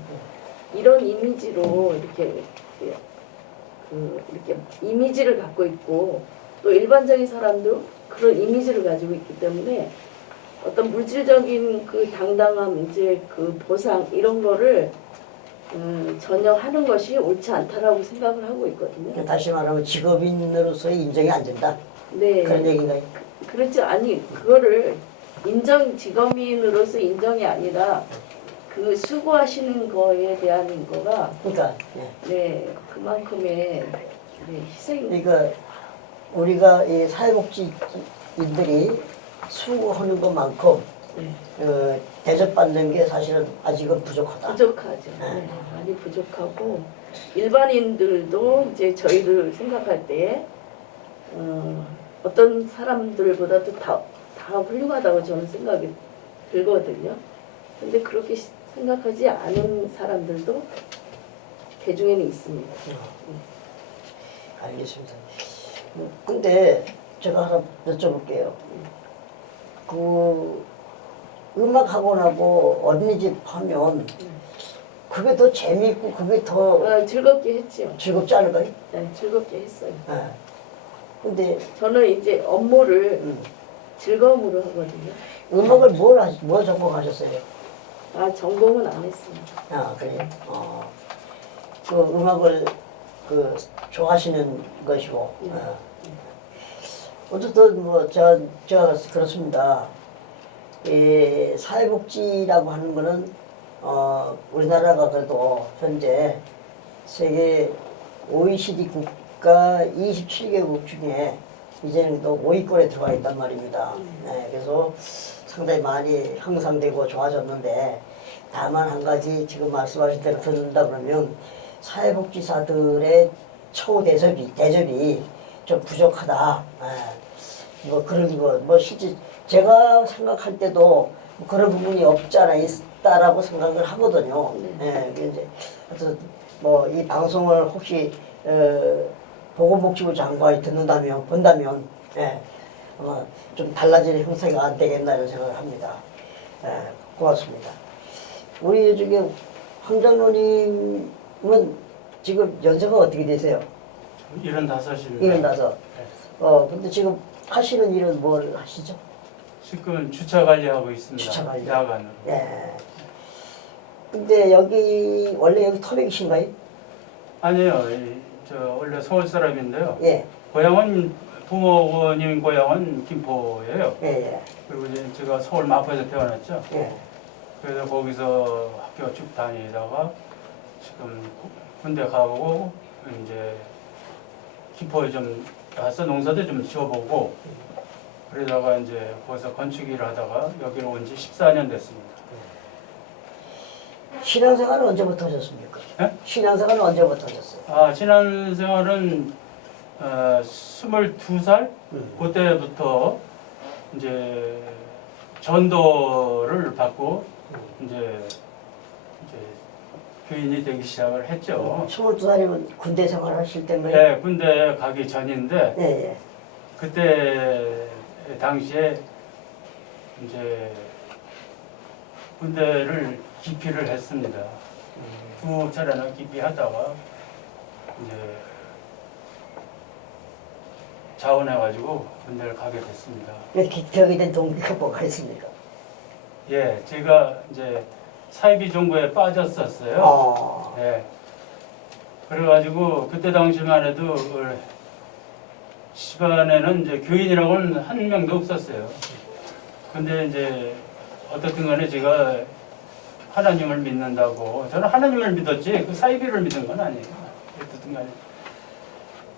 이런 이미지로 이렇게 이미지를 갖고 있고 또 일반적인 사람도 그런 이미지를 가지고 있기 때문에 어떤 물질적인 그 당당함 이제 그 보상 이런 거를 전혀 하는 것이 옳지 않다라고 생각을 하고 있거든요. 다시 말하면 직업인으로서의 인정이 안 된다. 네. 그런 얘기인가요? 그렇죠. 아니 그거를 직업인으로서 인정이 아니라 그 수고하시는 거에 대한 거가 그러니까 네 그만큼의 희생. 그러니까 우리가 이 사회복지인들이 수고하는 것만큼 대접받는 게 사실은 아직은 부족하다. 부족하죠. 네, 많이 부족하고 일반인들도 이제 저희를 생각할 때에 어떤 사람들보다도 다 훌륭하다고 저는 생각이 들거든요. 근데 그렇게 생각하지 않은 사람들도 대중에는 있습니다. 알겠습니다. 근데 제가 하나 여쭤볼게요. 그 음악 학원하고 어린이집 하면 그게 더 재미있고 그게 더 즐겁게 했죠. 즐겁지 않을까요? 네, 즐겁게 했어요. 네. 근데 저는 이제 업무를 즐거움으로 하거든요. 음악을 뭘 전공하셨어요? 전공은 안 했습니다. 그래요? 그 음악을 좋아하시는 것이고. 어쨌든 제가 그렇습니다. 이 사회복지라고 하는 거는 우리나라가 그래도 현재 세계 OECD 국가 27개국 중에 이제는 또 5위권에 들어가 있단 말입니다. 네, 그래서 상당히 많이 향상되고 좋아졌는데 다만 한 가지 지금 말씀하신 대로 듣는다 그러면 사회복지사들의 처우 대접이 좀 부족하다. 그런 거 실제 제가 생각할 때도 그런 부분이 없지 않아 있다라고 생각을 하거든요. 이제 이 방송을 혹시 보건복지부 장관이 본다면 아마 좀 달라질 형태가 안 되겠나 생각을 합니다. 고맙습니다. 우리 중에 황 장로님은 지금 연세가 어떻게 되세요? 75입니다. 75. 근데 지금 하시는 일은 뭘 하시죠? 지금 주차 관리하고 있습니다. 주차 관리. 야간으로. 근데 원래 여기 터백이신가요? 아니요. 원래 서울 사람인데요. 예. 고향은 부모님 고향은 김포예요. 예. 그리고 이제 제가 서울 마포에서 태어났죠. 예. 그래서 거기서 학교 쭉 다니다가 지금 군대 가고 이제 김포에 좀 와서 농사도 좀 지어보고 그러다가 이제 거기서 건축 일을 하다가 여기로 온 지 14년 됐습니다. 신앙생활은 언제부터 하셨습니까? 예? 신앙생활은 언제부터 하셨어요? 신앙생활은 22살 그때부터 이제 전도를 받고 이제 교인이 되기 시작을 했죠. 22살이면 군대 생활 하실 때인가요? 네, 군대 가기 전인데 예. 그때 당시에 이제 군대를 기피를 했습니다. 두 차례나 기피하다가 이제 자원해가지고 군대를 가게 됐습니다. 기억이 된 동기가 뭐가 있습니까? 예, 제가 이제 사이비 정부에 빠졌었어요. 예. 그래가지고 그때 당시만 해도 집안에는 이제 교인이라고는 한 명도 없었어요. 근데 이제 어떻든 간에 제가 하나님을 믿는다고, 저는 하나님을 믿었지 그 사이비를 믿은 건 아니에요. 어떻든 간에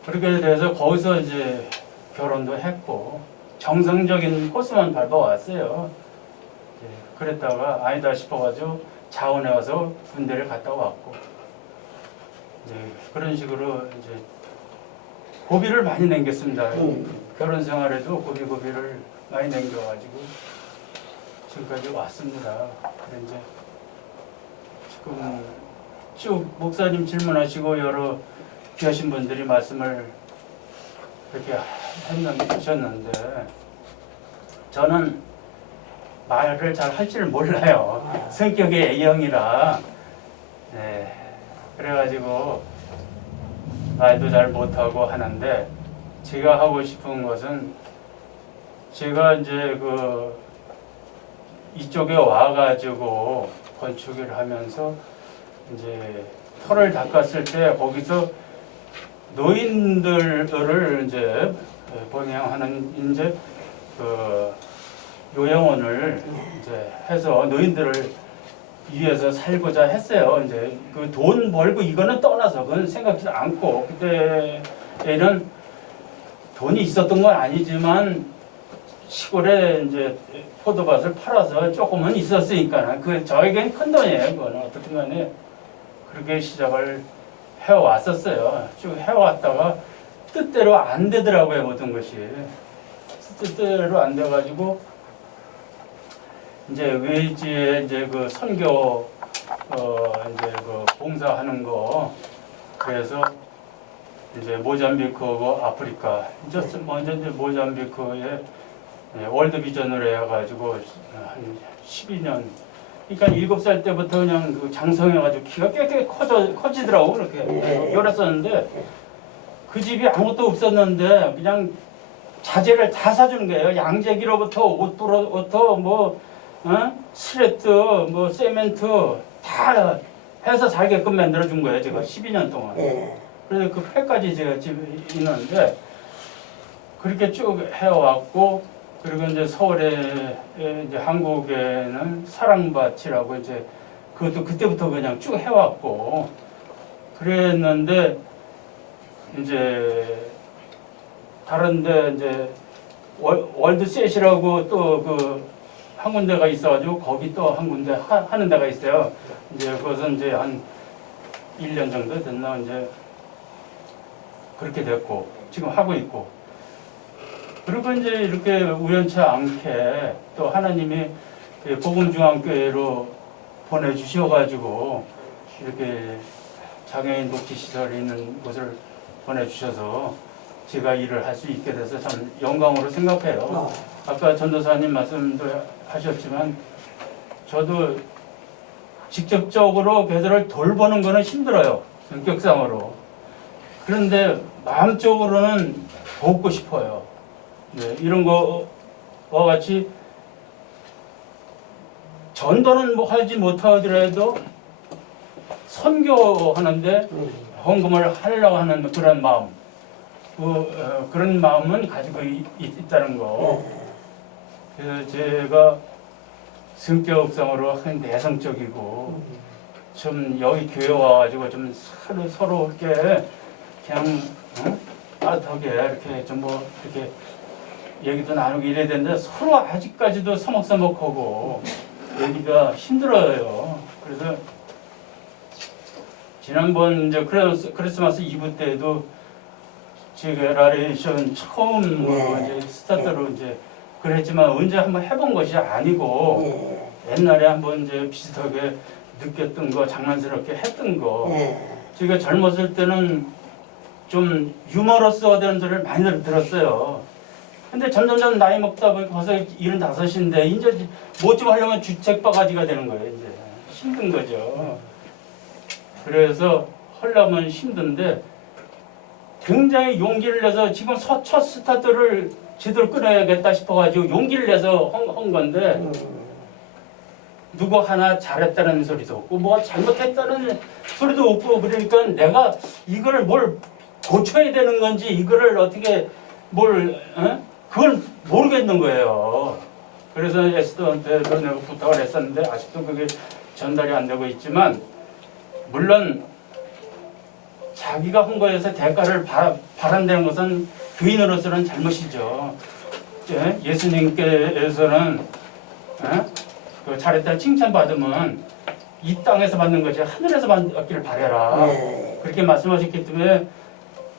그렇게 돼서 거기서 이제 결혼도 했고 정상적인 코스만 밟아왔어요. 예, 그랬다가 아니다 싶어가지고 자원에 와서 군대를 갔다 왔고 이제 그런 식으로 이제 고비를 많이 남겼습니다. 결혼 생활에도 고비를 많이 남겨가지고 지금까지 왔습니다. 그래 이제 지금 쭉 목사님 질문하시고 여러 귀하신 분들이 말씀을 그렇게 해주셨는데 저는 말을 잘 할 줄 몰라요. 성격이 A형이라. 네. 그래가지고 말도 잘 못하고 하는데 제가 하고 싶은 것은 제가 이제 그 이쪽에 와가지고 건축을 하면서 이제 터를 닦았을 때 거기서 노인들을 이제 봉양하는 이제 그 요양원을 이제 해서 노인들을 위해서 살고자 했어요. 이제 그 돈 벌고 이거는 떠나서 그건 생각지도 않고 그때에는 돈이 있었던 건 아니지만 시골에 이제 포도밭을 팔아서 조금은 있었으니까 그 저에겐 큰 돈이에요. 그거는 어떻게 간에 그렇게 시작을 해왔었어요. 쭉 해왔다가 뜻대로 안 되더라고요. 모든 것이 뜻대로 안 돼가지고 이제 외지에 이제 그 선교 이제 그 봉사하는 거 그래서 이제 모잠비크하고 아프리카 먼저 이제 모잠비크에 월드 비전으로 해가지고 한 12년 그러니까 7살 때부터 그냥 그 장성해가지고 키가 꽤 커지더라고 그렇게 열었었는데 그 집이 아무것도 없었는데 그냥 자재를 다 사주는 거예요. 양재기로부터 옷부터 뭐 스레트 뭐 세멘트 다 해서 살게끔 만들어준 거예요. 제가 12년 동안. 그래서 그 패까지 제가 집에 있는데 그렇게 쭉 해왔고 그리고 이제 서울에 이제 한국에는 사랑밭이라고 이제 그것도 그때부터 그냥 쭉 해왔고 그랬는데 이제 다른데 이제 월드셋이라고 또 그 한 군데가 있어가지고 거기 또 한 군데 하는 데가 있어요. 이제 그것은 이제 한 1년 정도 됐나 이제 그렇게 됐고 지금 하고 있고 그리고 이제 이렇게 우연치 않게 또 하나님이 복음중앙교회로 보내주셔가지고 이렇게 장애인 복지시설이 있는 곳을 보내주셔서 제가 일을 할 수 있게 돼서 참 영광으로 생각해요. 아까 전도사님 말씀도 하셨지만 저도 직접적으로 배들을 돌보는 거는 힘들어요. 성격상으로. 그런데 마음적으로는 돕고 싶어요. 네, 이런 거와 같이 전도는 뭐 하지 못하더라도 선교하는데 헌금을 하려고 하는 그런 마음, 그런 마음은 가지고 있다는 거. 그래서 제가 성격상으로 한 내성적이고 좀 여기 교회 와가지고 좀 서로 이렇게 그냥 따뜻하게 이렇게 좀 뭐 이렇게 얘기도 나누고 이래야 되는데 서로 아직까지도 서먹서먹하고 얘기가 힘들어요. 그래서 지난번 이제 크리스마스 이브 때도 제가 라레이션 처음으로 이제 스타트로 이제 그랬지만 언제 한번 해본 것이 아니고 옛날에 한번 이제 비슷하게 느꼈던 거 장난스럽게 했던 거 제가 젊었을 때는 좀 유머러스가 되는 소리를 많이 들었어요. 근데 점점점 나이 먹다 보니까 벌써 75인데 이제 뭐 좀 하려면 주책바가지가 되는 거예요. 이제 힘든 거죠. 그래서 하려면 힘든데 굉장히 용기를 내서 지금 첫 스타트를 제대로 끊어야겠다 싶어가지고 용기를 내서 한 건데 누구 하나 잘했다는 소리도 없고 뭐 잘못했다는 소리도 없고 그러니까 내가 이거를 뭘 고쳐야 되는 건지 이거를 어떻게 그걸 모르겠는 거예요. 그래서 에스더한테도 내가 부탁을 했었는데 아직도 그게 전달이 안 되고 있지만 물론 자기가 한 거에서 대가를 바란다는 것은 교인으로서는 잘못이죠. 예수님께서는 그 잘했다 칭찬받으면 이 땅에서 받는 거지 하늘에서 받기를 바라라. 그렇게 말씀하셨기 때문에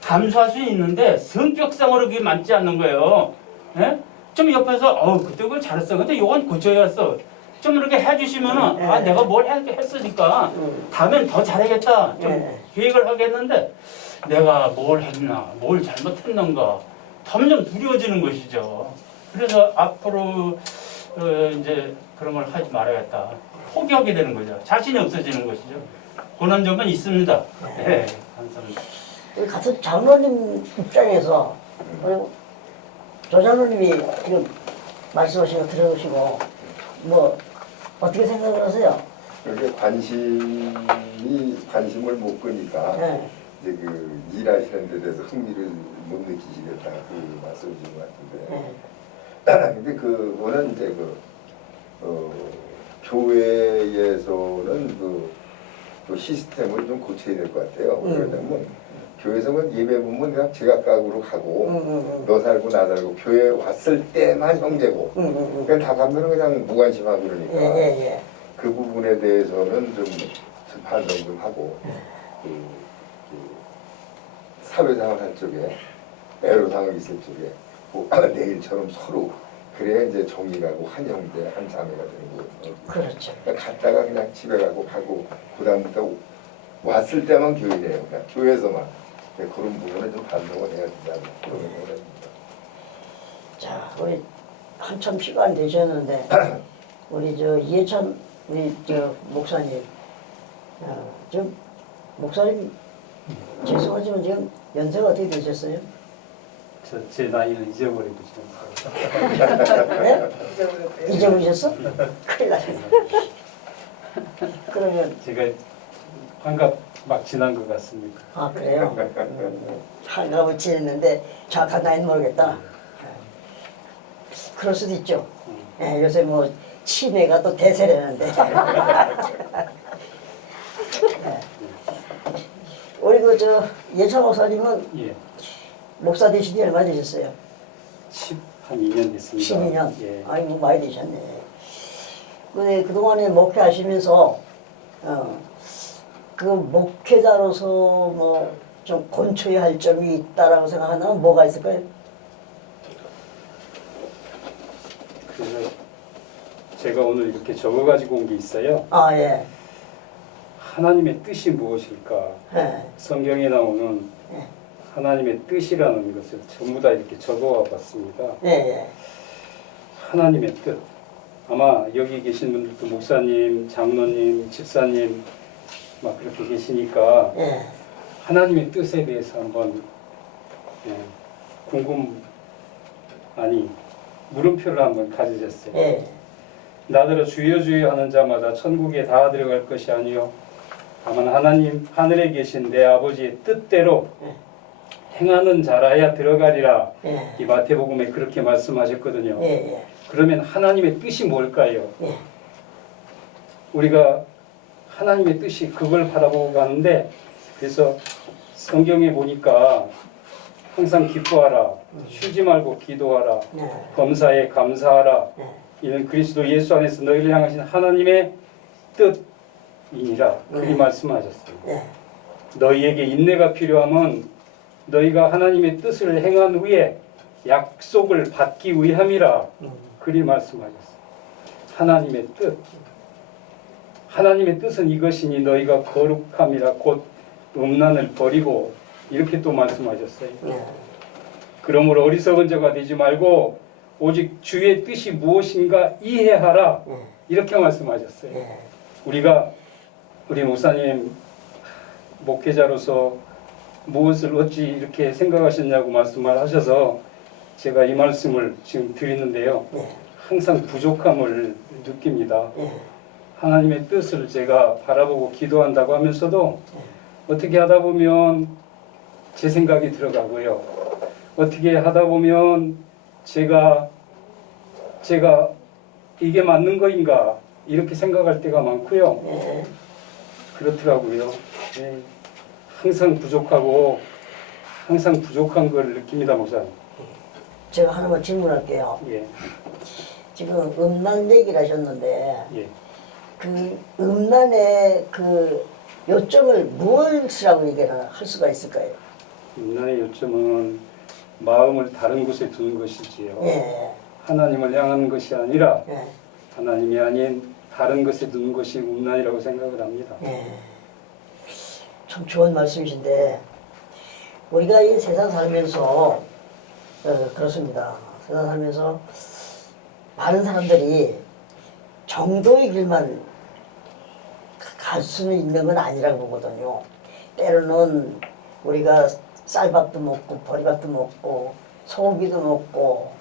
감수할 수 있는데 성격상으로 그게 맞지 않는 거예요. 좀 옆에서 그때 그걸 잘했어. 근데 이건 고쳐야 했어. 좀 이렇게 해주시면은 내가 뭘 했으니까 다음엔 더 잘하겠다. 좀 계획을 하겠는데 내가 뭘 했나, 뭘 잘못했는가 점점 두려워지는 것이죠. 그래서 앞으로 이제 그런 걸 하지 말아야겠다. 포기하게 되는 거죠. 자신이 없어지는 것이죠. 그런 점은 있습니다. 네, 감사합니다. 우리 같은 장로님 입장에서 그리고 조 장로님이 지금 말씀하신 거 들으시고 뭐 어떻게 생각을 하세요? 그렇게 관심을 못 끄니까 이제 그 일하시는 데 대해서 흥미를 못 느끼시겠다 그 말씀이신 것 같은데. 근데 그거는 이제 교회에서는 그 시스템을 좀 고쳐야 될 것 같아요. 왜냐면 교회에서는 예배 보면 그냥 제각각으로 가고 너 살고 나 살고 교회 왔을 때만 형제고 그냥 다 가면 그냥 무관심하고 그러니까 그 부분에 대해서는 좀 반성 좀 하고 그 사회생활 할 적에 애로사항 있을 적에 내일처럼 서로 그래야 이제 정리가고 한 형제 한 자매가 되는 거예요. 그렇죠. 그러니까 갔다가 그냥 집에 가고 그다음부터 왔을 때만 교회래요. 그냥 교회에서만. 그런 부분은 좀 반성을 해야 된다고 그런 생각을 합니다. 자, 우리 한참 시간 되셨는데 우리 이해찬 우리 목사님 좀 목사님 죄송하지만 지금 연세가 어떻게 되셨어요? 제 나이는 잊어버리고 있습니다. 네? 잊어버리셨어? 큰일 났네. 그러면 제가 환갑 막 지난 것 같습니다. 아 그래요? 한갑을 지냈는데 정확한 나이는 모르겠다. 그럴 수도 있죠. 요새 뭐 치매가 또 대세라는데. 우리 예찬 목사님은 목사 되신 지 얼마 되셨어요? 한 2년 됐습니다. 12년? 예. 아이고 많이 되셨네. 근데 그동안에 목회하시면서 그 목회자로서 뭐 좀 곤초해야 할 점이 있다라고 생각하면 뭐가 있을까요? 그래서 제가 오늘 이렇게 적어가지고 온 게 있어요. 아 예. 하나님의 뜻이 무엇일까? 성경에 나오는 하나님의 뜻이라는 것을 전부 다 이렇게 적어와 봤습니다. 하나님의 뜻. 아마 여기 계신 분들도 목사님, 장로님, 집사님 막 그렇게 계시니까 하나님의 뜻에 대해서 한번 물음표를 한번 가지셨어요. 나더러 주여 주여 하는 자마다 천국에 다 들어갈 것이 아니요 다만 하나님 하늘에 계신 내 아버지의 뜻대로 행하는 자라야 들어가리라. 이 마태복음에 그렇게 말씀하셨거든요. 그러면 하나님의 뜻이 뭘까요? 우리가 하나님의 뜻이 그걸 바라보고 가는데 그래서 성경에 보니까 항상 기뻐하라, 쉬지 말고 기도하라, 범사에 감사하라. 이는 그리스도 예수 안에서 너희를 향하신 하나님의 뜻이니라. 그리 말씀하셨어요. 너희에게 인내가 필요하면 너희가 하나님의 뜻을 행한 후에 약속을 받기 위함이라. 그리 말씀하셨어요. 하나님의 뜻. 하나님의 뜻은 이것이니 너희가 거룩함이라 곧 음란을 버리고 이렇게 또 말씀하셨어요. 그러므로 어리석은 자가 되지 말고 오직 주의 뜻이 무엇인가 이해하라. 이렇게 말씀하셨어요. 우리가 우리 목사님 목회자로서 무엇을 어찌 이렇게 생각하셨냐고 말씀을 하셔서 제가 이 말씀을 지금 드리는데요. 항상 부족함을 느낍니다. 하나님의 뜻을 제가 바라보고 기도한다고 하면서도 어떻게 하다 보면 제 생각이 들어가고요. 어떻게 하다 보면 제가 이게 맞는 거인가 이렇게 생각할 때가 많고요. 그렇더라고요. 네. 항상 부족하고 항상 부족한 걸 느낍니다, 목사님. 제가 하나만 질문할게요. 예. 지금 음란 얘기를 하셨는데 예. 그 음란의 그 요점을 무엇이라고 얘기를 할 수가 있을까요? 인간의 요점은 마음을 다른 곳에 두는 것이지요. 예. 하나님을 향하는 것이 아니라 예. 하나님이 아닌 다른 것에 두는 것이 음란이라고 생각을 합니다. 예. 참 좋은 말씀이신데 우리가 이 세상 살면서 그렇습니다. 세상 살면서 많은 사람들이 정도의 길만 갈 수는 있는 건 아니라고 보거든요. 때로는 우리가 쌀밥도 먹고 보리밥도 먹고 소고기도 먹고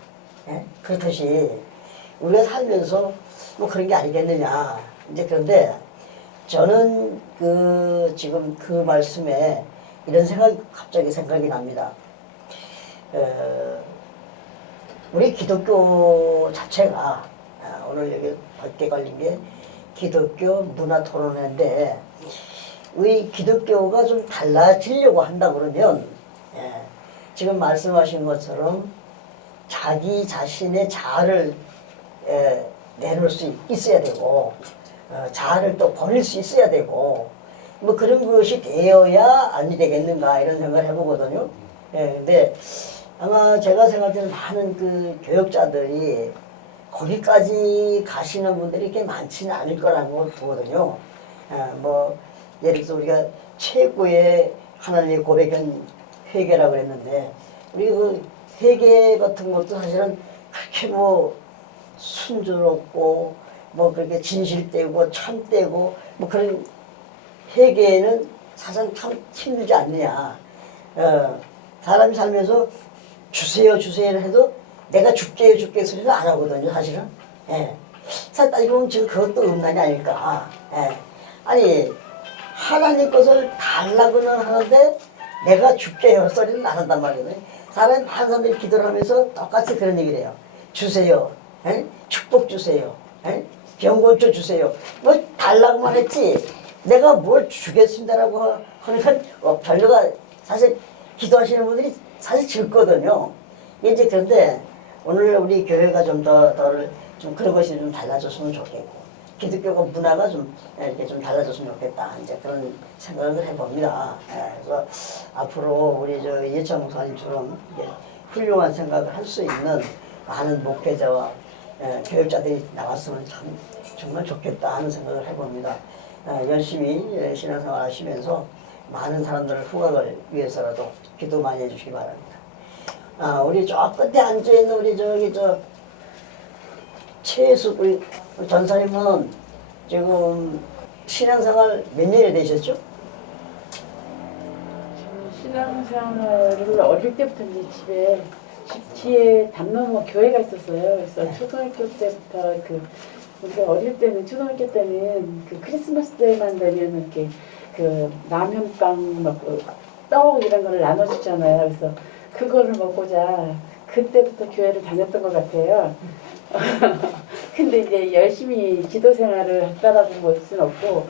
그렇듯이 우리가 살면서 뭐 그런 게 아니겠느냐. 이제 그런데 저는 지금 그 말씀에 이런 생각이 갑자기 생각이 납니다. 우리 기독교 자체가 오늘 여기 밖에 걸린 게 기독교 문화 토론회인데 우리 기독교가 좀 달라지려고 한다 그러면 지금 말씀하신 것처럼 자기 자신의 자아를 내놓을 수 있어야 되고 자아를 또 버릴 수 있어야 되고 뭐 그런 것이 되어야 아니 되겠는가 이런 생각을 해보거든요. 근데 아마 제가 생각할 때는 많은 그 교역자들이 거기까지 가시는 분들이 이렇게 많지는 않을 거라고 보거든요. 뭐 예를 들어서 우리가 최고의 하나님의 고백은 회개라고 그랬는데 우리 그 회개 같은 것도 사실은 그렇게 뭐 순조롭고 뭐 그렇게 진실되고 참되고 뭐 그런 회개는 사실 참 힘들지 않느냐. 사람이 살면서 주세요 주세요를 해도 내가 줄게요 줄게요 소리는 안 하거든요 사실은. 사실 따지고 보면 지금 그것도 음란이 아닐까. 아니 하나님 것을 달라고는 하는데 내가 줄게요 소리는 안 한단 말이에요. 사람이 많은 사람들이 기도를 하면서 똑같이 그런 얘기를 해요. 주세요. 축복 주세요. 병곤초 주세요. 뭐 달라고만 했지 내가 뭘 주겠습니다라고 하는 건 별로가 사실 기도하시는 분들이 사실 적거든요. 이제 그런데 오늘 우리 교회가 좀 좀 그런 것이 좀 달라졌으면 좋겠고 기독교가 문화가 좀 이렇게 좀 달라졌으면 좋겠다 이제 그런 생각을 해봅니다. 그래서 앞으로 우리 저 이해찬 목사님처럼 훌륭한 생각을 할 수 있는 많은 목회자와 교육자들이 나왔으면 참 정말 좋겠다 하는 생각을 해봅니다. 열심히 신앙생활 하시면서 많은 사람들의 후각을 위해서라도 기도 많이 해주시기 바랍니다. 우리 저 끝에 앉아있는 우리 최수 우리 전사님은 지금 신앙생활 몇 년이 되셨죠? 신앙생활을 어릴 때부터 이제 집 뒤에 담 넘어 교회가 있었어요. 그래서 초등학교 때부터 우리가 어릴 때는 초등학교 때는 그 크리스마스 때만 되면 이렇게 그 라면빵 먹고 떡 이런 거를 나눠주잖아요. 그래서 그거를 먹고자 그때부터 교회를 다녔던 것 같아요. 근데 이제 열심히 기도 생활을 했다라고 볼 수는 없고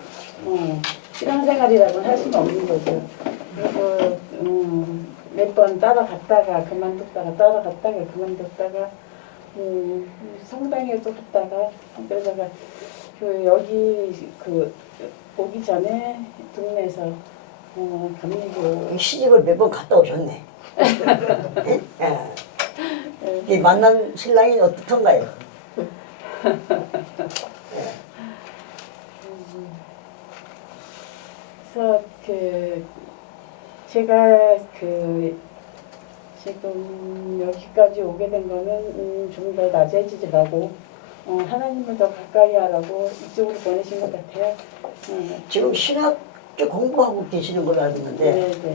신앙생활이라고는 할 수는 없는 거죠. 그리고 몇 번 따라갔다가 그만뒀다가 따라갔다가 그만뒀다가 성당에도 갔다가 그러다가 여기 오기 전에 동네에서 감리교 시집을 몇 번 갔다 오셨네. 이 만난 신랑이 어떻던가요? 그래서 제가 지금 여기까지 오게 된 거는 좀 더 낮아지라고 하나님을 더 가까이 하라고 이쪽으로 보내신 것 같아요. 지금 신학교 공부하고 계시는 걸로 알고 있는데 네.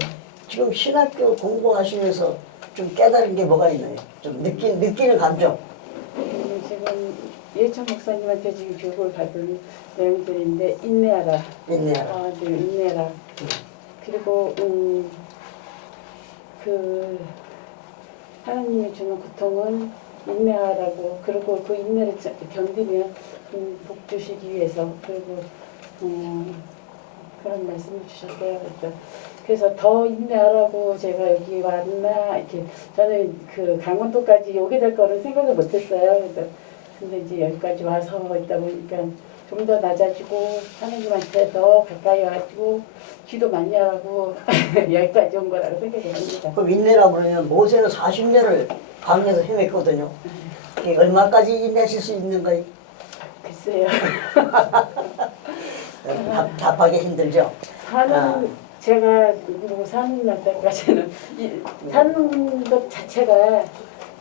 지금 신학교 공부하시면서 좀 깨달은 게 뭐가 있나요? 좀 느끼는 감정. 지금 예천 목사님한테 지금 교육을 받은 내용들인데 인내하라. 인내하라. 네, 인내하라. 그리고 그 하나님이 주는 고통은 인내하라고, 그리고 그 인내를 견디면 복 주시기 위해서, 그리고 그런 말씀을 주셨어요. 그래서 더 인내하라고 제가 여기 왔나 이렇게, 저는 그 강원도까지 오게 될 거를 생각을 못했어요. 근데 이제 여기까지 와서 있다 보니까 좀 더 낮아지고 하나님한테 더 가까이 와가지고 기도 많이 하라고 여기까지 온 거라고 생각이 합니다. 그럼 인내라고 그러면 모세는 40년을 광야에서 헤맸거든요. 이게 얼마까지 인내하실 수 있는가요? 글쎄요. 답하기 힘들죠? 제가 뭐 사는 날까지는 사는 것 자체가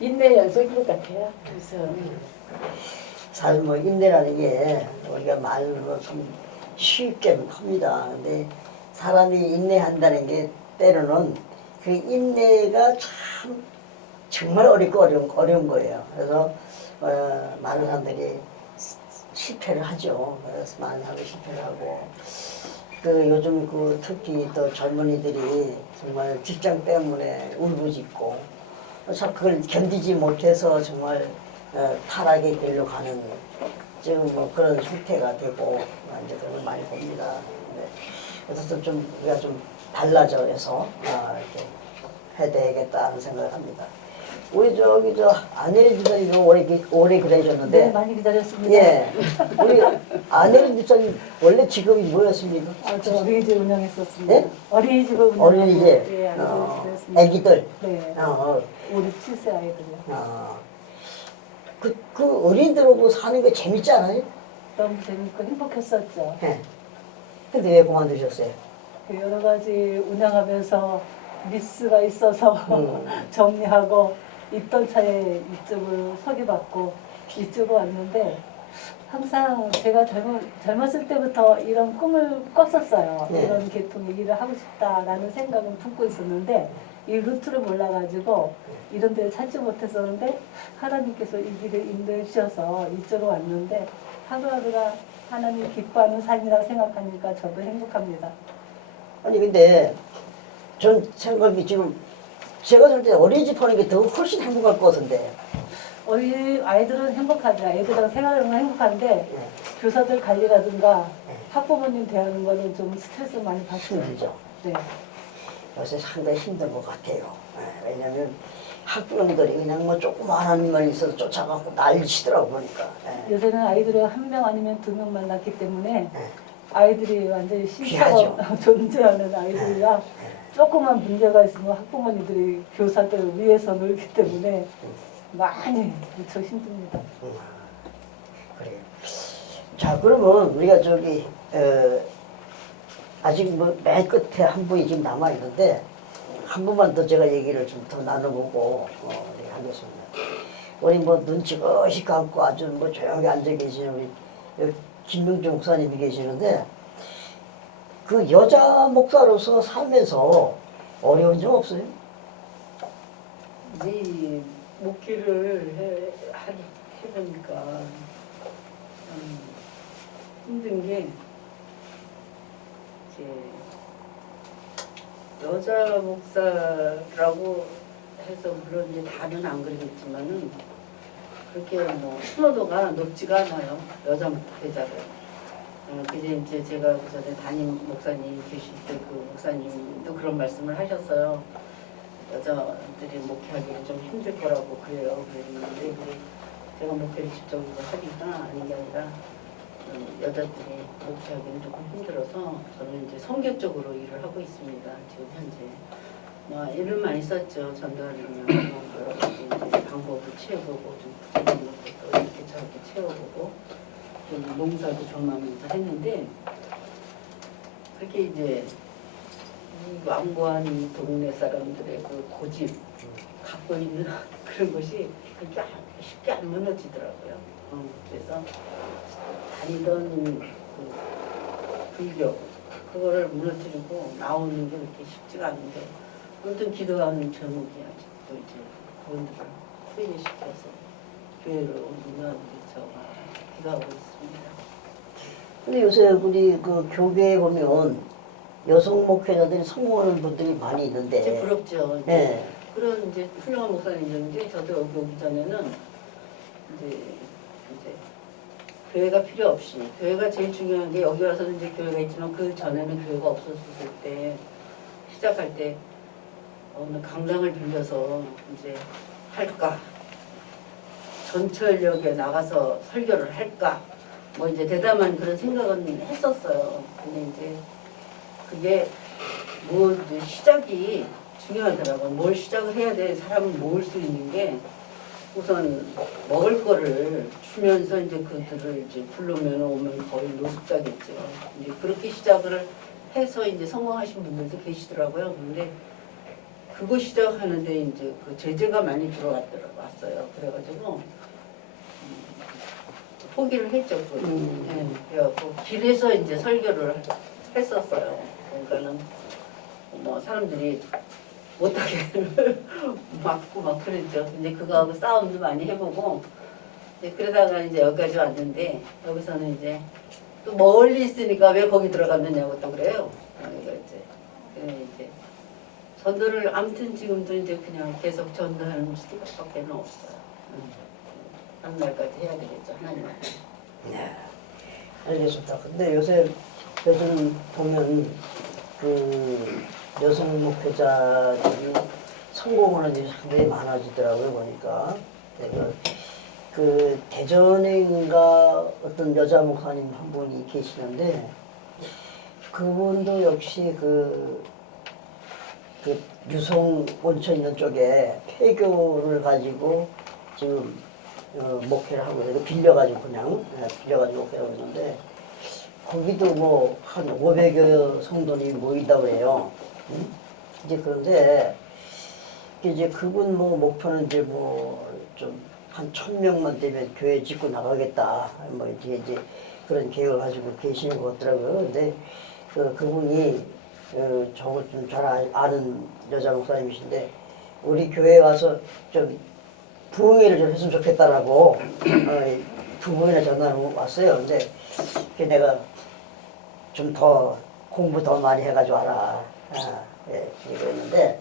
인내 연속인 것 같아요. 그래서 사실 뭐 인내라는 게 우리가 말로 좀 쉽게 합니다. 근데 사람이 인내한다는 게 때로는 그 인내가 참 정말 어렵고 어려운 거예요. 그래서 많은 사람들이 실패를 하죠. 그래서 많은 사람들이 실패를 하고 그 요즘 그 특히 또 젊은이들이 정말 직장 때문에 울부짖고 참 그걸 견디지 못해서 정말 타락의 길로 가는 지금 뭐 그런 형태가 되고 이제 그런 걸 많이 봅니다. 네. 그래서 좀 우리가 좀 달라져서 이렇게 해야 되겠다는 생각을 합니다. 우리 저기 안혜린 집사님도 오래 기다리셨는데. 네, 많이 기다렸습니다. 예. 우리 안혜린 집사님 원래 직업이 뭐였습니까? 저 어린이집 운영했었습니다. 네? 어린이집을 운영하고. 어린이집. 예, 어린이집했습니다. 애기들. 네. 5, 6, 7세 아이들이요. 그 어린이들하고 사는 게 재밌지 않아요? 너무 재밌고 행복했었죠. 예. 근데 왜 그만두셨어요? 그 여러 가지 운영하면서 미스가 있어서 정리하고 있던 차에 이쪽을 소개받고 이쪽으로 왔는데 항상 제가 젊었을 때부터 이런 꿈을 꿨었어요. 네. 이런 계통의 일을 하고 싶다라는 생각은 품고 있었는데 이 루트를 몰라가지고 이런 데를 찾지 못했었는데 하나님께서 이 길을 인도해 주셔서 이쪽으로 왔는데 하루하루가 하나님 기뻐하는 삶이라고 생각하니까 저도 행복합니다. 아니 근데 전 생각이 지금 제가 볼 때 어린이집 하는 게 더 훨씬 행복할 것 같은데. 어린 아이들은 행복하죠. 애들이랑 생활하는 건 행복한데 교사들 관리라든가 학부모님 대하는 거는 좀 스트레스 많이 받죠. 힘들죠. 네. 요새 상당히 힘든 것 같아요. 왜냐하면 학부형들이 그냥 뭐 조그마한 일만 있어도 쫓아가고 난리치더라고 보니까. 요새는 아이들은 1명 아니면 2명 만났기 때문에 아이들이 완전히 귀하죠. 신처럼 존재하는 아이들이라 조그만 문제가 있으면 학부모님들이 교사들 위해서 놀기 때문에 많이 무척 힘듭니다. 그래요. 자 그러면 우리가 저기 아직 뭐 맨 끝에 한 분이 지금 남아 있는데 한 분만 더 제가 얘기를 좀 더 나눠보고 하겠습니다. 우리 뭐 눈치껏이 감고 아주 뭐 조용히 앉아 계시는 우리 여기 김명중 목사님이 계시는데 그 여자 목사로서 살면서 어려운 점 없어요? 이제 목회를 해보니까 힘든 게 이제 여자 목사라고 해서 물론 이제 다는 안 그러겠지만은 그렇게 뭐 선호도가 높지가 않아요. 여자 목회자가. 그래서 이제 제가 그 전에 담임 목사님 계실 때 그 목사님도 그런 말씀을 하셨어요. 여자들이 목회하기는 좀 힘들 거라고 그래요. 그랬는데 제가 목회를 직접으로 하니까 아닌 게 아니라 여자들이 목회하기는 조금 힘들어서 저는 이제 선교적으로 일을 하고 있습니다. 지금 현재. 뭐 일을 많이 썼죠. 전도하려면 여러 가지 이제 방법을 채워보고 좀 부족한 것도 이렇게 저렇게 채워보고 좀 농사도 좀 하면서 했는데 그게 이제 이 완고한 이 동네 사람들의 그 고집, 갖고 있는 그런 것이 그렇게 쉽게 안 무너지더라고요. 그래서 다니던 그 불교 그거를 무너뜨리고 나오는 게 그렇게 쉽지가 않은데 아무튼 기도하는 제목이 아직도 이제 그분들을 회개시켜서 교회로 옮기면 제가 기도하고 있습니다. 근데 요새 우리 그 교회에 보면 여성 목회자들이 성공하는 분들이 많이 있는데. 이제 부럽죠. 예. 그런 이제 훌륭한 목사님들인데 저도 여기 오기 전에는 이제 교회가 필요 없이 교회가 제일 중요한 게 여기 와서는 이제 교회가 있지만 그 전에는 교회가 없었을 때 시작할 때 어느 강당을 빌려서 이제 할까 전철역에 나가서 설교를 할까 뭐 이제 대담한 그런 생각은 했었어요. 근데 이제 그게 뭐 이제 시작이 중요하더라고요. 뭘 시작을 해야 돼 사람을 모을 수 있는 게 우선 먹을 거를 주면서 이제 그들을 이제 부르면 오면 거의 노숙자겠죠. 이제 그렇게 시작을 해서 이제 성공하신 분들도 계시더라고요. 근데 그거 시작하는데 이제 그 제재가 많이 왔어요. 그래가지고 포기를 했죠. 네. 그래갖고 길에서 이제 설교를 했었어요. 그러니까는 뭐 사람들이 못하게 막고 막 그랬죠. 이제 그거하고 싸움도 많이 해보고 이제 그러다가 이제 여기까지 왔는데 여기서는 이제 또 멀리 있으니까 왜 거기 들어갔느냐고 또 그래요. 그러니까 이제 전도를 아무튼 지금도 이제 그냥 계속 전도하는 수밖에 없어요. 한 날까지 해야 되겠죠. 하나님한테. 네. 알겠습니다. 근데 요즘 보면 그 여성 목회자들이 성공하는 일이 상당히 많아지더라고요. 보니까 내가 그 대전인가 어떤 여자 목사님 한 분이 계시는데 그분도 역시 그 유성 온천 있는 쪽에 폐교를 가지고 지금 목회를 하고 있는데 빌려가지고 빌려가지고 목회를 하고 있는데 거기도 뭐 한 500여 성도들이 모인다고 해요. 이제 그런데 이제 그분 뭐 목표는 이제 뭐 좀 한 1000명만 되면 교회 짓고 나가겠다. 뭐 이제 그런 계획을 가지고 계시는 것 같더라고요. 근데 그분이 저걸 좀 잘 아는 여자 목사님이신데 우리 교회에 와서 좀 부흥회를 좀 했으면 좋겠다라고 두 번이나 전화를 왔어요. 근데 내가 좀 더 공부 더 많이 해가지고 와라. 이랬는데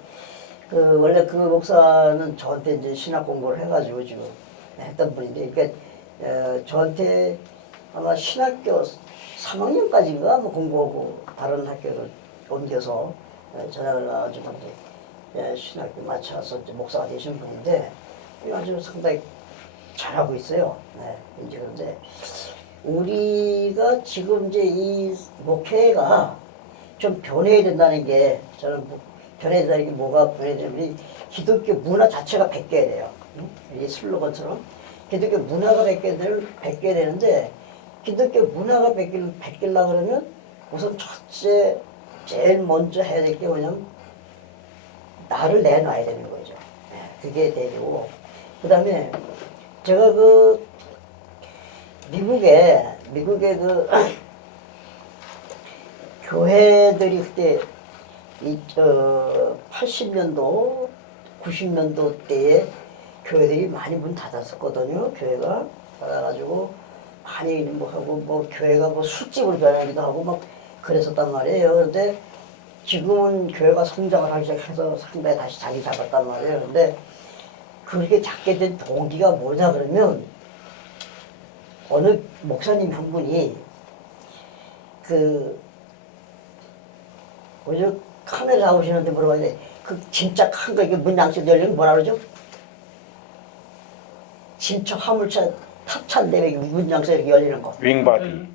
원래 그 목사는 저한테 이제 신학 공부를 해가지고 지금 했던 분인데, 그러니까 저한테 아마 신학교 3학년까지인가 뭐 공부하고 다른 학교로 옮겨서 전학을 가가지고 이제 신학교 마쳐서 이제 목사가 되신 분인데 아주 상당히 잘하고 있어요. 이제 그런데 우리가 지금 이제 이 목회가 좀 변해야 된다는 게 저는 변해야 된다는 게 뭐가 변해야 되냐면 기독교 문화 자체가 바뀌어야 돼요. 이 슬로건처럼 기독교 문화가 바뀌어야 되는데 기독교 문화가 바뀌려고 그러면 우선 제일 먼저 해야 될 게 뭐냐면 나를 내놔야 되는 거죠. 그게 되고 그 다음에 제가 미국에 교회들이 그때 80년도 90년도 때에 교회들이 많이 문 닫았었거든요. 교회가 닫아가지고 많이 뭐 하고 뭐 교회가 뭐 술집으로 변하기도 하고 막 그랬었단 말이에요. 그런데 지금은 교회가 성장을 하기 시작해서 상당히 다시 자리 잡았단 말이에요. 근데 그렇게 잡게 된 동기가 뭐냐 그러면 어느 목사님 한 분이 어제 카메라 나오시는데 물어봤는데 진짜 큰 거 이게 문 양쪽 열리면 뭐라 그러죠? 진짜 화물차 탑차인데 문 양쪽 이렇게 열리는 거. 윙바디.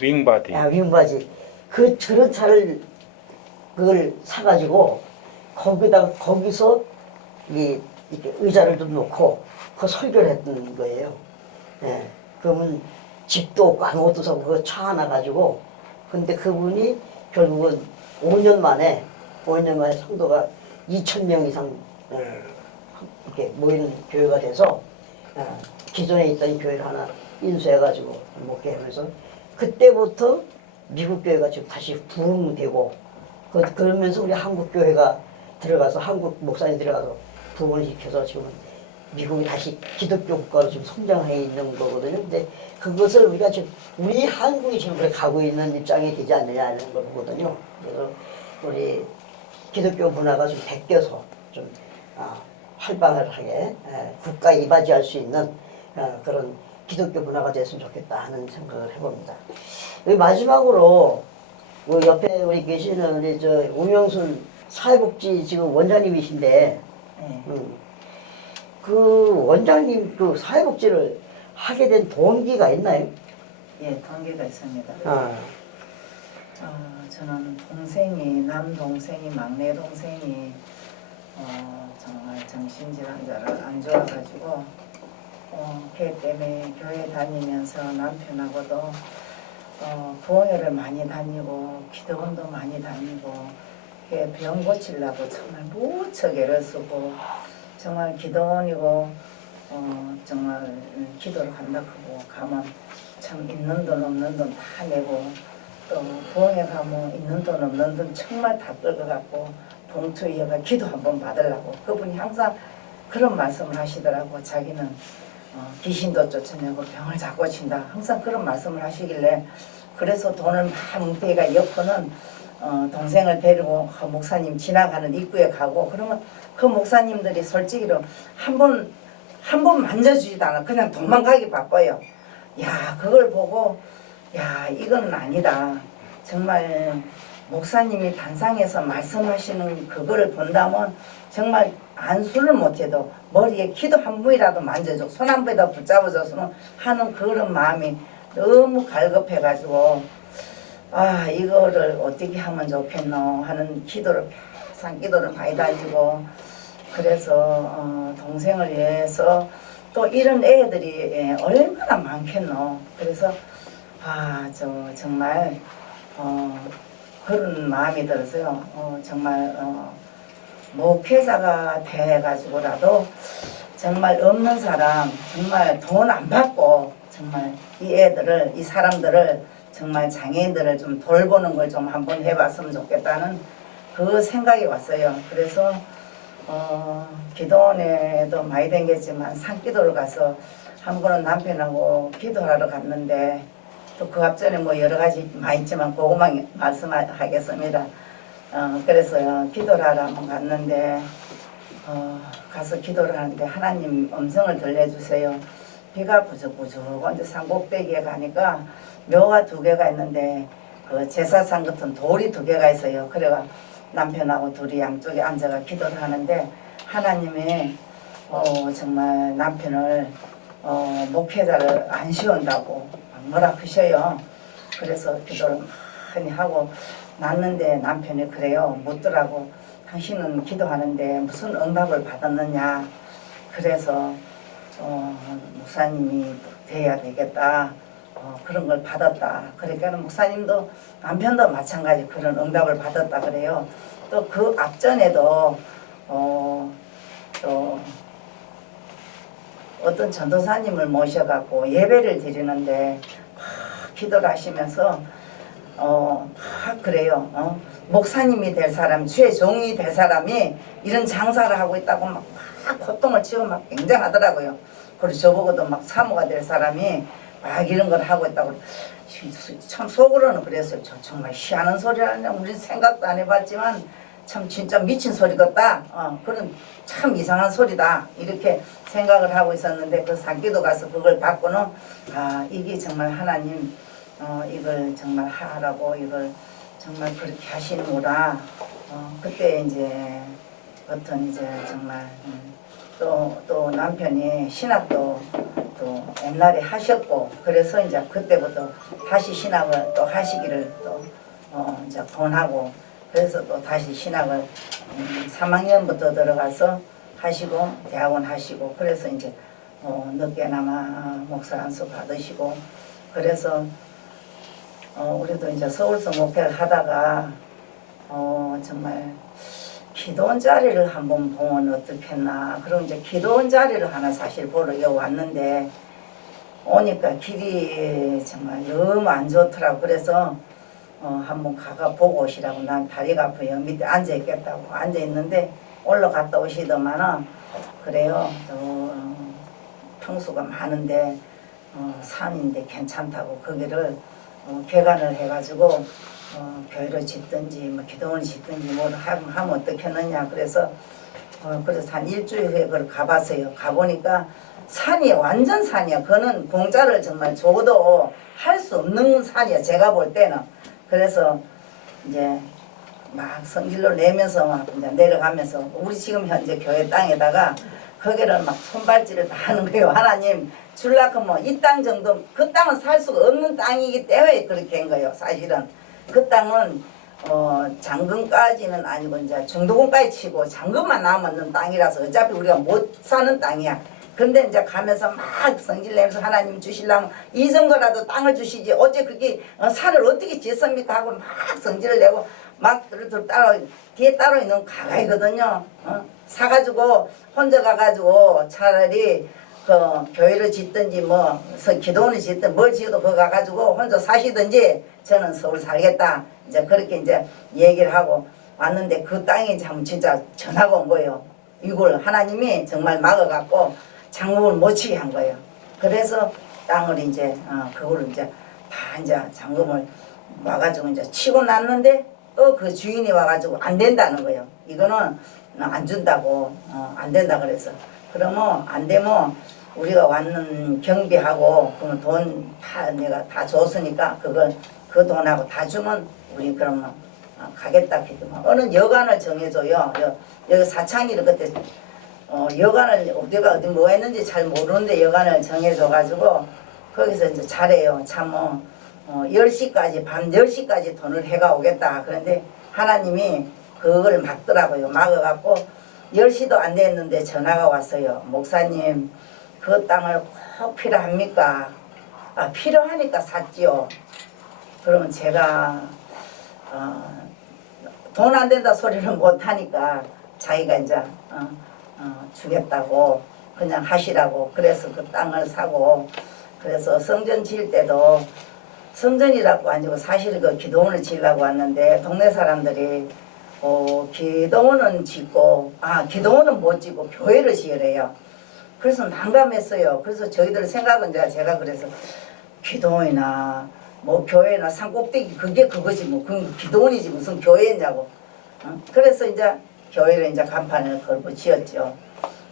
윙바디. 윙바디. 저런 차를 그걸 사가지고 거기서 이렇게 의자를 좀 놓고 그 설교를 했던 거예요. 그러면 집도 없고 아무것도 없고 그 차 하나 가지고 근데 그분이 결국은 5년 만에 성도가 2000명 이상 이렇게 모이는 교회가 돼서 기존에 있던 교회를 하나 인수해가지고 목회하면서 그때부터 미국 교회가 지금 다시 부흥되고 그러면서 우리 한국 교회가 들어가서 한국 목사님 들어가서 부흥을 시켜서 지금 미국이 다시 기독교 국가로 지금 성장해 있는 거거든요. 근데 그것을 우리가 지금 우리 한국이 지금 그래 가고 있는 입장이 되지 않느냐는 걸 보거든요. 그래서 우리 기독교 문화가 좀 베껴서 좀 활발하게 국가에 이바지할 수 있는 그런 기독교 문화가 됐으면 좋겠다 하는 생각을 해봅니다. 여기 마지막으로 옆에 우리 계시는 우리 저 우명순 사회복지 지금 원장님이신데 그 원장님 그 사회복지를 하게 된 동기가 있나요? 예, 동기가 있습니다. 저는 남동생이 막내 동생이 정말 정신질환자를 안 좋아가지고 걔 때문에 교회 다니면서 남편하고도 부흥회를 많이 다니고 기도원도 많이 다니고 걔 병 고치려고 정말 무척 애를 쓰고 정말 기도원이고 정말 기도를 한다 하고 가면 참 있는 돈 없는 돈 다 내고 또 부흥회 가면 있는 돈 없는 돈 정말 다 끌어갖고 봉투에다가 기도 한번 받으려고 그분이 항상 그런 말씀을 하시더라고. 자기는 귀신도 쫓아내고 병을 다 고친다. 항상 그런 말씀을 하시길래 그래서 돈을 막 뭉태기가 옆으로는 동생을 데리고 그 목사님 지나가는 입구에 가고 그러면 그 목사님들이 솔직히로 한 번 만져주지도 않아. 그냥 도망가기 바빠요. 야, 그걸 보고 야, 이건 아니다. 정말 목사님이 단상에서 말씀하시는 그거를 본다면 정말 안수를 못해도 머리에 기도 한 부이라도 만져줘 손 한 부에다 붙잡아줬으면 하는 그런 마음이 너무 갈급해가지고 이거를 어떻게 하면 좋겠노 하는 기도를 산기도를 많이 다니고 그래서 동생을 위해서 또 이런 애들이 얼마나 많겠노. 그래서 정말 그런 마음이 들었어요. 정말 목회자가 돼가지고라도 정말 없는 사람 정말 돈 안 받고 정말 이 사람들을 정말 장애인들을 좀 돌보는 걸 좀 한번 해봤으면 좋겠다는 그 생각이 왔어요. 그래서 기도원에도 많이 댕겼지만 산기도를 가서 한 번은 남편하고 기도하러 갔는데 또 그 앞전에 뭐 여러 가지 많이 있지만 그것만 말씀하겠습니다. 그래서 기도를 하러 한번 갔는데 가서 기도를 하는데 하나님 음성을 들려주세요. 비가 부적부적 이제 산꼭대기에 가니까 묘가 2개가 있는데 그 제사상 같은 돌이 2개가 있어요. 그래가 남편하고 둘이 양쪽에 앉아가 기도를 하는데 하나님이 정말 남편을 목회자를 안 씌운다고 뭐라 하셔요. 그래서 기도를 많이 하고 났는데 남편이 그래요. 묻더라고. 당신은 기도하는데 무슨 응답을 받았느냐. 그래서 목사님이 돼야 되겠다. 그런 걸 받았다. 그러니까 목사님도 남편도 마찬가지 그런 응답을 받았다 그래요. 또 그 앞전에도 또 어떤 전도사님을 모셔갖고 예배를 드리는데 막 기도를 하시면서 막 그래요. 목사님이 될 사람, 주의 종이 될 사람이 이런 장사를 하고 있다고 막 고통을 치고 막 굉장하더라고요. 그리고 저보고도 막 사모가 될 사람이 막 이런 걸 하고 있다고 참 속으로는 그랬어요. 저 정말 희한한 소리라냐 우리 생각도 안 해봤지만 참 진짜 미친 소리 같다. 그런 참 이상한 소리다 이렇게 생각을 하고 있었는데 그 산기도 가서 그걸 받고는 이게 정말 하나님 이걸 정말 하라고 이걸 정말 그렇게 하시는구나. 그때 이제 어떤 이제 정말 또 남편이 신학도 또 옛날에 하셨고 그래서 이제 그때부터 다시 신학을 또 하시기를 또 이제 권하고 그래서 또 다시 신학을 3학년부터 들어가서 하시고 대학원 하시고 그래서 이제 늦게나마 목사 안수 받으시고 그래서 우리도 이제 서울서 목회를 하다가 정말 기도원 자리를 한번 보면 어떻겠나. 그럼 이제 기도원 자리를 하나 사실 보러 여기 왔는데 오니까 길이 정말 너무 안 좋더라고. 그래서 한번 가가 보고 오시라고. 난 다리가 아파요. 밑에 앉아 있겠다고 앉아 있는데 올라갔다 오시더만은 그래요. 평수가 많은데 산인데 괜찮다고 거기를 개관을 해가지고 교회를 짓든지 뭐 기도원을 짓든지 뭘 하면 어떻겠느냐. 그래서 그래서 한 일주일 후에 그걸 가봤어요. 가보니까 산이 완전 산이야. 그거는 공짜를 정말 줘도 할 수 없는 산이야. 제가 볼 때는. 그래서 이제 막 성질로 내면서 막 이제 내려가면서 우리 지금 현재 교회 땅에다가 거기를 막 손발질을 다 하는 거예요. 하나님 줄라고 뭐 이 땅 정도 그 땅은 살 수가 없는 땅이기 때문에 그렇게 한 거예요. 사실은 그 땅은 장금까지는 아니고 이제 중도금까지 치고 장금만 남았는 땅이라서 어차피 우리가 못 사는 땅이야. 근데 이제 가면서 막 성질 내면서 하나님 주시려면 이 정도라도 땅을 주시지 어째 그렇게 산을 어떻게 짓습니까 하고 막 성질을 내고 막 따로 뒤에 따로 있는 가가이거든요. 사가지고 혼자 가가지고 차라리 그 교회를 짓든지 뭐 기도원을 짓든 뭘 지어도 그거 가가지고 혼자 사시든지 저는 서울 살겠다. 이제 그렇게 이제 얘기를 하고 왔는데 그 땅이 참 진짜 전화가 온 거예요. 이걸 하나님이 정말 막아갖고 장금을 못 치게 한 거예요. 그래서 땅을 이제 그걸 이제 다 이제 장금을 와가지고 이제 치고 났는데 또 그 주인이 와가지고 안 된다는 거예요. 이거는 안 준다고 안 된다 그래서 그러면 안 되면 우리가 왔는 경비하고 그러면 돈 다 내가 다 줬으니까 그걸 그 돈하고 다 주면 우리 그러면 가겠다 했더만 어느 여관을 정해줘요. 여기 사창리를 그때 여관을 우리가 어디 뭐 했는지 잘 모르는데 여관을 정해줘가지고 거기서 이제 잘해요. 참 10시까지 밤 10시까지 돈을 해가 오겠다. 그런데 하나님이 그걸 막더라고요. 막아갖고 10시도 안 됐는데 전화가 왔어요. 목사님 그 땅을 꼭 필요합니까? 필요하니까 샀지요. 그러면 제가 돈 안 된다 소리를 못하니까 자기가 이제 주겠다고 그냥 하시라고 그래서 그 땅을 사고 그래서 성전 지을 때도 성전이라고 아니고 사실 그 기도원을 지으려고 왔는데 동네 사람들이 기도원은 짓고 기도원은 못 짓고 교회를 지으래요. 그래서 난감했어요. 그래서 저희들 생각은 제가 그래서 기도원이나 뭐 교회나 산꼭대기 그게 그거지 뭐 그건 기도원이지 무슨 교회냐고. 그래서 이제 교회를 이제 간판을 걸고 지었죠.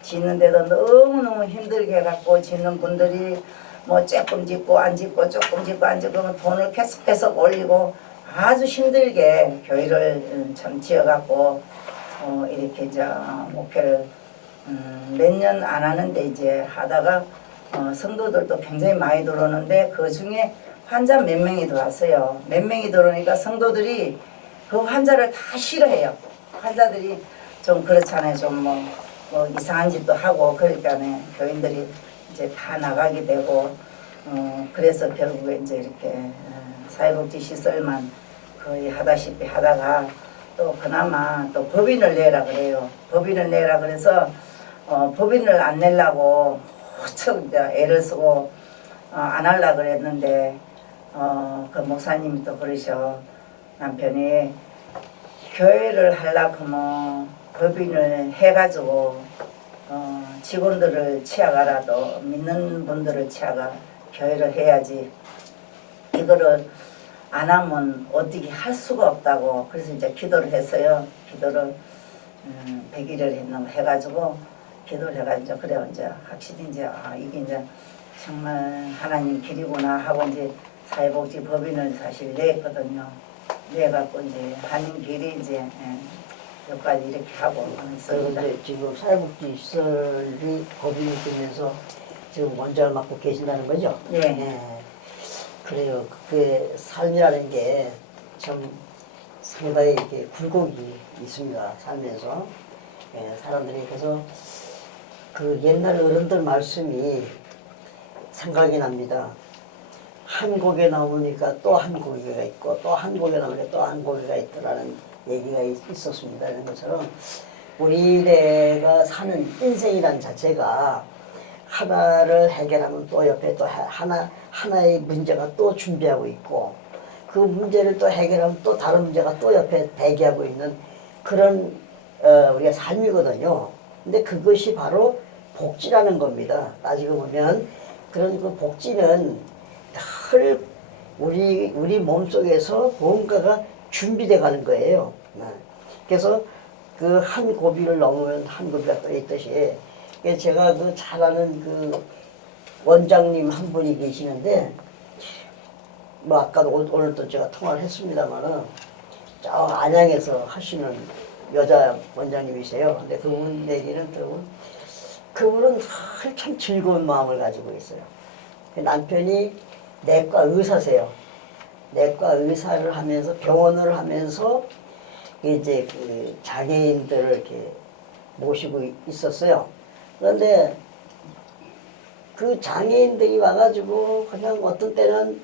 짓는데도 너무너무 힘들게 해갖고 짓는 분들이 뭐 조금 짓고 안 짓고 조금 짓고 안 짓고 그러면 돈을 계속 올리고 아주 힘들게 교회를 참 지어갖고 이렇게 이제 목회를 몇 년 안 하는데 이제 하다가 성도들도 굉장히 많이 들어오는데 그 중에 환자 몇 명이 들어왔어요. 몇 명이 들어오니까 성도들이 그 환자를 다 싫어해요. 환자들이 좀 그렇잖아요. 좀 뭐 이상한 짓도 하고 그러니까 교인들이 이제 다 나가게 되고 그래서 결국에 이제 이렇게 사회복지 시설만 거의 하다시피 하다가 또 그나마 또 법인을 내라 그래요. 법인을 내라 그래서 법인을 안 내려고 무척 이제 애를 쓰고 안 하려고 그랬는데 그 목사님이 또 그러셔. 남편이 교회를 하려고 하면 법인을 해가지고 직원들을 취하가라도 믿는 분들을 취하가 교회를 해야지 이거를 안 하면 어떻게 할 수가 없다고. 그래서 이제 기도를 했어요. 기도를 100일을 해가지고 기도를 해가지고 그래 이제 확실히 이제 이게 이제 정말 하나님 길이구나 하고 이제 사회복지 법인을 사실 냈거든요. 내갖고 이제 하는 길이 이제 여기까지 이렇게 하고 있습니다. 그런데 지금 사회복지 시설이 법인이 되면서 지금 원장을 맡고 계신다는 거죠? 네. 그래요. 그 삶이라는 게 참 상당히 이렇게 굴곡이 있습니다. 살면서 사람들이 그래서 그 옛날 어른들 말씀이 생각이 납니다. 한 고개 나오니까 또 한 고개가 있고 또 한 고개 나오니까 또 한 고개가 있더라는 얘기가 있었습니다. 이런 것처럼 우리가 사는 인생이란 자체가 하나를 해결하면 또 옆에 또 하나의 문제가 또 준비하고 있고 그 문제를 또 해결하면 또 다른 문제가 또 옆에 대기하고 있는 그런 우리가 삶이거든요. 근데 그것이 바로 복지라는 겁니다. 따지고 보면 그런 그 복지는 늘 우리 몸속에서 뭔가가 준비돼 가는 거예요. 그래서 그 한 고비를 넘으면 한 고비가 또 있듯이 제가 그 잘 아는 그 원장님 한 분이 계시는데 뭐 아까도 오늘도 제가 통화를 했습니다만은 저 안양에서 하시는 여자 원장님이세요. 근데 그분 얘기는 들으면 그분은 참 즐거운 마음을 가지고 있어요. 그 남편이 내과 의사세요. 내과 의사를 하면서 병원을 하면서 이제 그 장애인들을 이렇게 모시고 있었어요. 그런데 그 장애인들이 와가지고 그냥 어떤 때는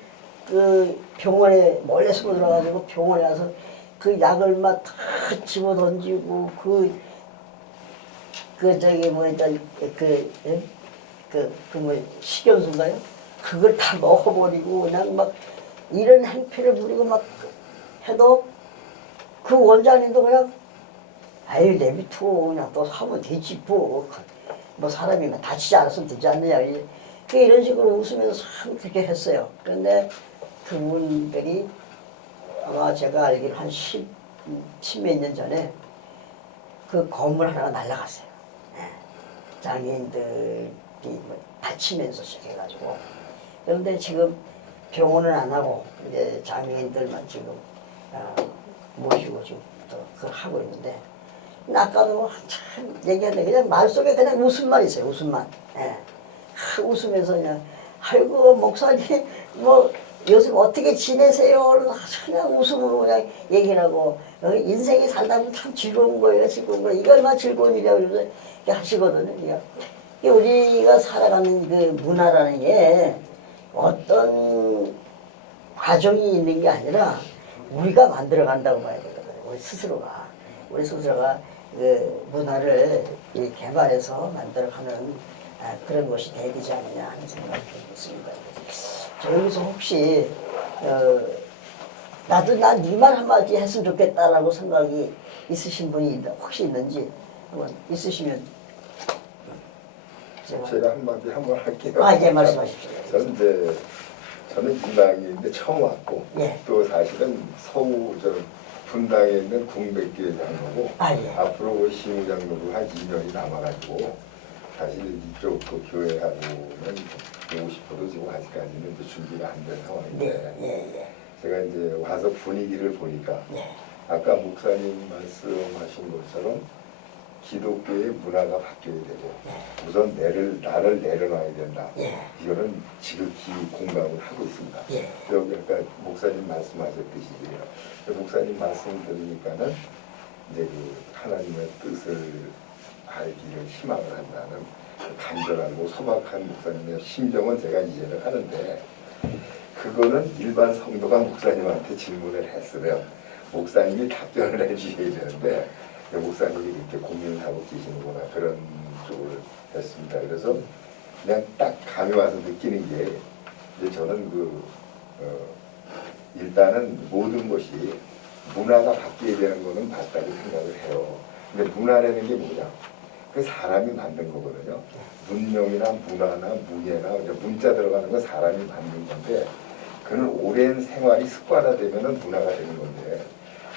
그 병원에 몰래 숨어 들어가지고 병원에 와서 그 약을 막 다 집어 던지고 뭐 식염수인가요? 그걸 다 먹어버리고 그냥 막 이런 행패를 부리고 막 해도 그 원장님도 그냥 아유 내비투 그냥 또 하면 되지 뭐 사람이 다치지 않았으면 되지 않느냐 이런 식으로 웃으면서 참 그렇게 했어요. 그런데 그분들이 아마 제가 알기로 한 10몇 년 전에 그 건물 하나가 날아갔어요. 장애인들이 뭐 다치면서 시작해가지고. 그런데 지금 병원은 안 하고 이제 장애인들만 지금 모시고 지금 또 그걸 하고 있는데 아까도 참 얘기하는데 그냥 말속에 그냥 웃음만 있어요. 웃음만. 웃으면서 그냥 아이고 목사님 뭐 요즘 어떻게 지내세요? 그냥 웃음으로 그냥 얘기를 하고 인생이 살다 보면 참 즐거운 거예요. 즐거운 거예요. 이거 얼마나 즐거운 일이야. 그러면서 이렇게 하시거든요. 우리가 살아가는 그 문화라는 게 어떤 과정이 있는 게 아니라 우리가 만들어 간다고 봐야 되거든요. 우리 스스로가 그 문화를 개발해서 만들어가는 그런 것이 돼야 되지 않느냐 하는 생각이 있습니다. 여기서 혹시 나도 난 네 말 한마디 했으면 좋겠다라고 생각이 있으신 분이 혹시 있는지 한번 있으시면 제가 한마디 한번 할게요. 예, 말씀하십시오. 저는 이방인데 처음 왔고 또 사실은 서구 분당에 있는 궁백교회 장로고 앞으로 시무장로로 한 2년이 남아가지고 사실 이쪽 그 교회하고는 보고 싶어도 지금 아직까지는 준비가 안 된 상황인데 제가 이제 와서 분위기를 보니까 아까 목사님 말씀하신 것처럼 기독교의 문화가 바뀌어야 되고 우선 나를 내려놔야 된다. 이거는 지극히 공감을 하고 있습니다. 여기 아까 목사님 말씀하셨듯이 목사님 말씀을 들으니까는 이제 그 하나님의 뜻을 알기를 희망을 한다는 간절하고 소박한 목사님의 심정은 제가 이해를 하는데 그거는 일반 성도가 목사님한테 질문을 했으면 목사님이 답변을 해주셔야 되는데 목사님이 그렇게 고민을 하고 계시는구나 그런 쪽을 했습니다. 그래서 그냥 딱 감이 와서 느끼는 게 이제 저는 일단은 모든 것이 문화가 바뀌어야 되는 거는 맞다고 생각을 해요. 근데 문화라는 게 뭐냐? 그 사람이 만든 거거든요. 문명이나 문화나 문예나 문자 들어가는 건 사람이 만든 건데 그는 오랜 생활이 습관화되면 문화가 되는 건데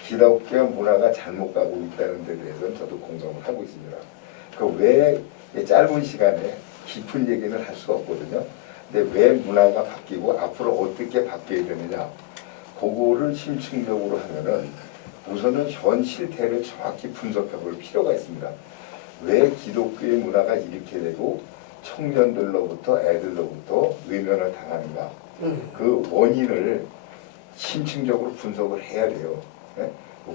기독교 문화가 잘못 가고 있다는 데 대해서는 저도 공감을 하고 있습니다. 왜 짧은 시간에 깊은 얘기는 할 수가 없거든요. 근데 왜 문화가 바뀌고 앞으로 어떻게 바뀌어야 되느냐 그거를 심층적으로 하면은 우선은 현 실태를 정확히 분석해 볼 필요가 있습니다. 왜 기독교의 문화가 이렇게 되고 청년들로부터 애들로부터 외면을 당하는가 그 원인을 심층적으로 분석을 해야 돼요.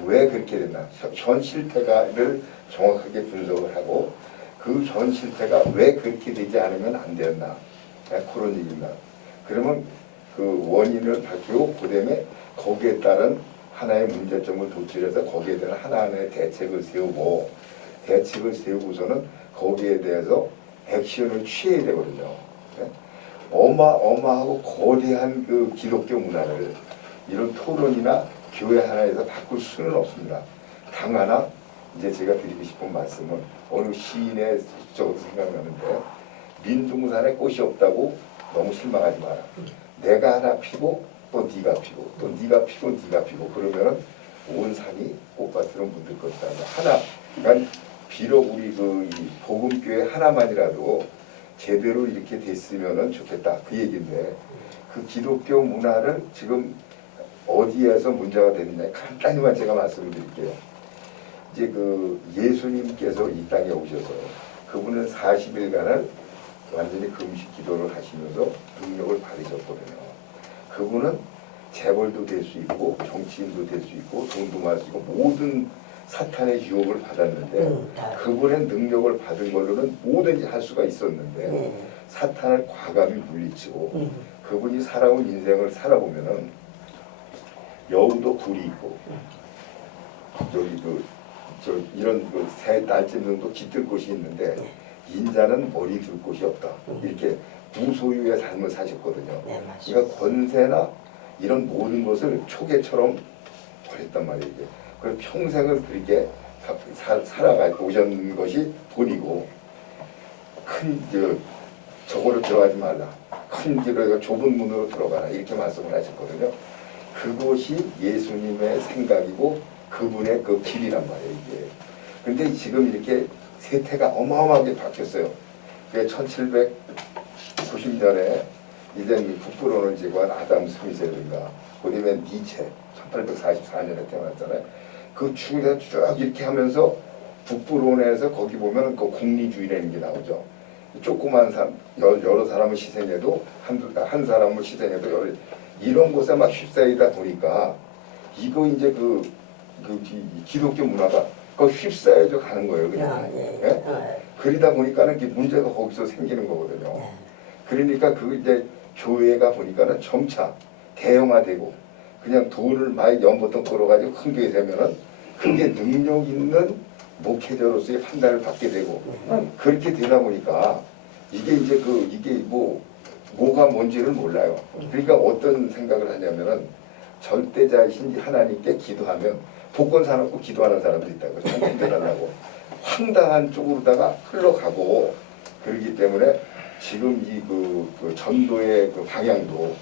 왜 그렇게 됐나 현 실태를 정확하게 분석을 하고 그 현 실태가 왜 그렇게 되지 않으면 안 되었나 그런 얘기입니다. 그러면 그 원인을 밝히고 그 다음에 거기에 따른 하나의 문제점을 도출해서 거기에 대한 하나하나의 대책을 세우고 대책을 세우고서는 거기에 대해서 액션을 취해야 되거든요. 네? 어마어마하고 거대한 그 기독교 문화를 이런 토론이나 교회 하나에서 바꿀 수는 없습니다. 당 하나 이제 제가 드리고 싶은 말씀은 어느 시인의 적어도 생각나는데 민둥산에 꽃이 없다고 너무 실망하지 마라. 내가 하나 피고 또 네가 피고 또 네가 피고 네가 피고 그러면은 온 산이 꽃밭으로 묻을 것이다. 하나, 그러니까 비록 우리 그 이 복음교회 하나만이라도 제대로 이렇게 됐으면은 좋겠다 그 얘기인데 그 기독교 문화를 지금 어디에서 문제가 되느냐 간단히만 제가 말씀을 드릴게요. 이제 그 예수님께서 이 땅에 오셔서 그분은 40일간을 완전히 금식 기도를 하시면서 능력을 받으셨거든요. 그분은 재벌도 될 수 있고 정치인도 될 수 있고 돈도 많을 수 있고 모든 사탄의 유혹을 받았는데 그분의 능력을 받은 걸로는 뭐든지 할 수가 있었는데 사탄을 과감히 물리치고 그분이 살아온 인생을 살아보면은 여우도 굴이 있고 저기 저 이런 그 새 날짐승도 깃들 곳이 있는데 인자는 머리 둘 곳이 없다. 이렇게 무소유의 삶을 사셨거든요. 그러니까 권세나 이런 모든 것을 초계처럼 버렸단 말이에요. 이게. 그래서 평생을 그렇게 살아가 오신 것이 돈이고 큰 저거로 들어가지 말라. 큰 길을 좁은 문으로 들어가라. 이렇게 말씀을 하셨거든요. 그것이 예수님의 생각이고 그분의 그 길이란 말이에요. 이게. 근데 지금 이렇게 세태가 어마어마하게 바뀌었어요. 그게 1790년에 이제 북부론을 제거한 아담 스미스라든가 그다음에 니체 1844년에 태어났잖아요. 그 추가 쭉 이렇게 하면서 북부론에서 거기 보면 그 공리주의라는 게 나오죠. 조그만 사람 여러 사람을 희생해도 한 사람을 희생해도 이런 곳에 막 휩싸이다 보니까 이거 이제 그 기독교 문화가 그 휩싸여져 가는 거예요, 그냥. 예? 그러다 보니까는 문제가 거기서 생기는 거거든요. 그러니까 그 이제 교회가 보니까는 점차 대형화되고 그냥 돈을 많이 연보통 끌어가지고 큰 교회 되면은 그게 능력 있는 목회자로서의 판단을 받게 되고 그렇게 되다 보니까 이게 이제 이게 뭐가 뭔지를 몰라요. 그러니까 어떤 생각을 하냐면은 절대자이신 하나님께 기도하면 복권 사놓고 기도하는 사람도 있다고 기도하려고 황당한 쪽으로다가 흘러가고 그러기 때문에 지금 그 전도의 그 방향도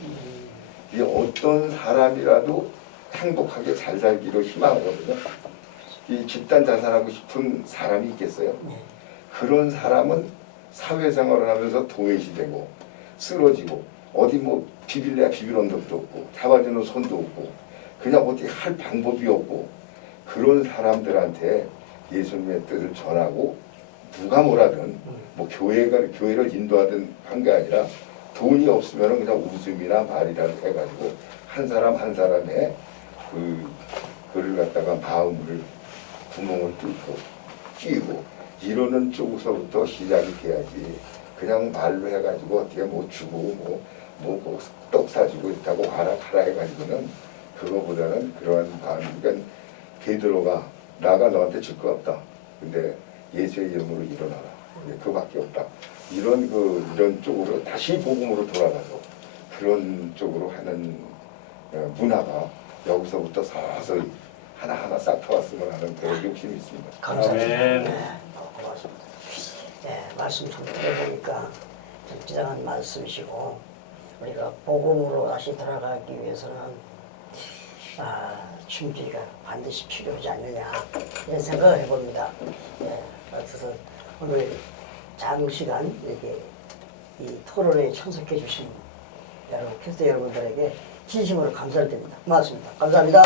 이 어떤 사람이라도 행복하게 잘 살기로 희망하거든요. 이 집단 자살하고 싶은 사람이 있겠어요? 그런 사람은 사회생활을 하면서 도외시 되고 쓰러지고 어디 뭐 비빌래야 비빌 언덕도 없고 잡아주는 손도 없고 그냥 어떻게 할 방법이 없고 그런 사람들한테 예수님의 뜻을 전하고 누가 뭐라든 뭐 교회를 인도하든 한 게 아니라 돈이 없으면 그냥 웃음이나 말이라도 해가지고 한 사람 한 사람의 그를 갖다가 마음을 구멍을 뚫고 끼고 이러는 쪽에서부터 시작이 돼야지 그냥 말로 해가지고 어떻게 뭐 주고 뭐 떡 사주고 있다고 가라 해가지고는 그거보다는 그러한 마음 그러니까 베드로가 나가 너한테 줄 거 없다. 근데 예수의 이름으로 일어나라. 그밖에 없다. 이런 쪽으로 다시 복음으로 돌아가서 그런 쪽으로 하는 문화가 여기서부터 서서히 하나하나 싹 터왔으면 하는 그런 욕심이 있습니다. 감사합니다. 고맙습니다. 네, 말씀 좀 들어보니까 좀 지장한 말씀이시고 우리가 복음으로 다시 돌아가기 위해서는 준비가 반드시 필요하지 않느냐 이런 생각을 해봅니다. 예, 그래서 오늘 장시간 이렇게 이 토론에 참석해 주신 여러분 캐스터 여러분들에게 진심으로 감사를 드립니다. 고맙습니다. 감사합니다.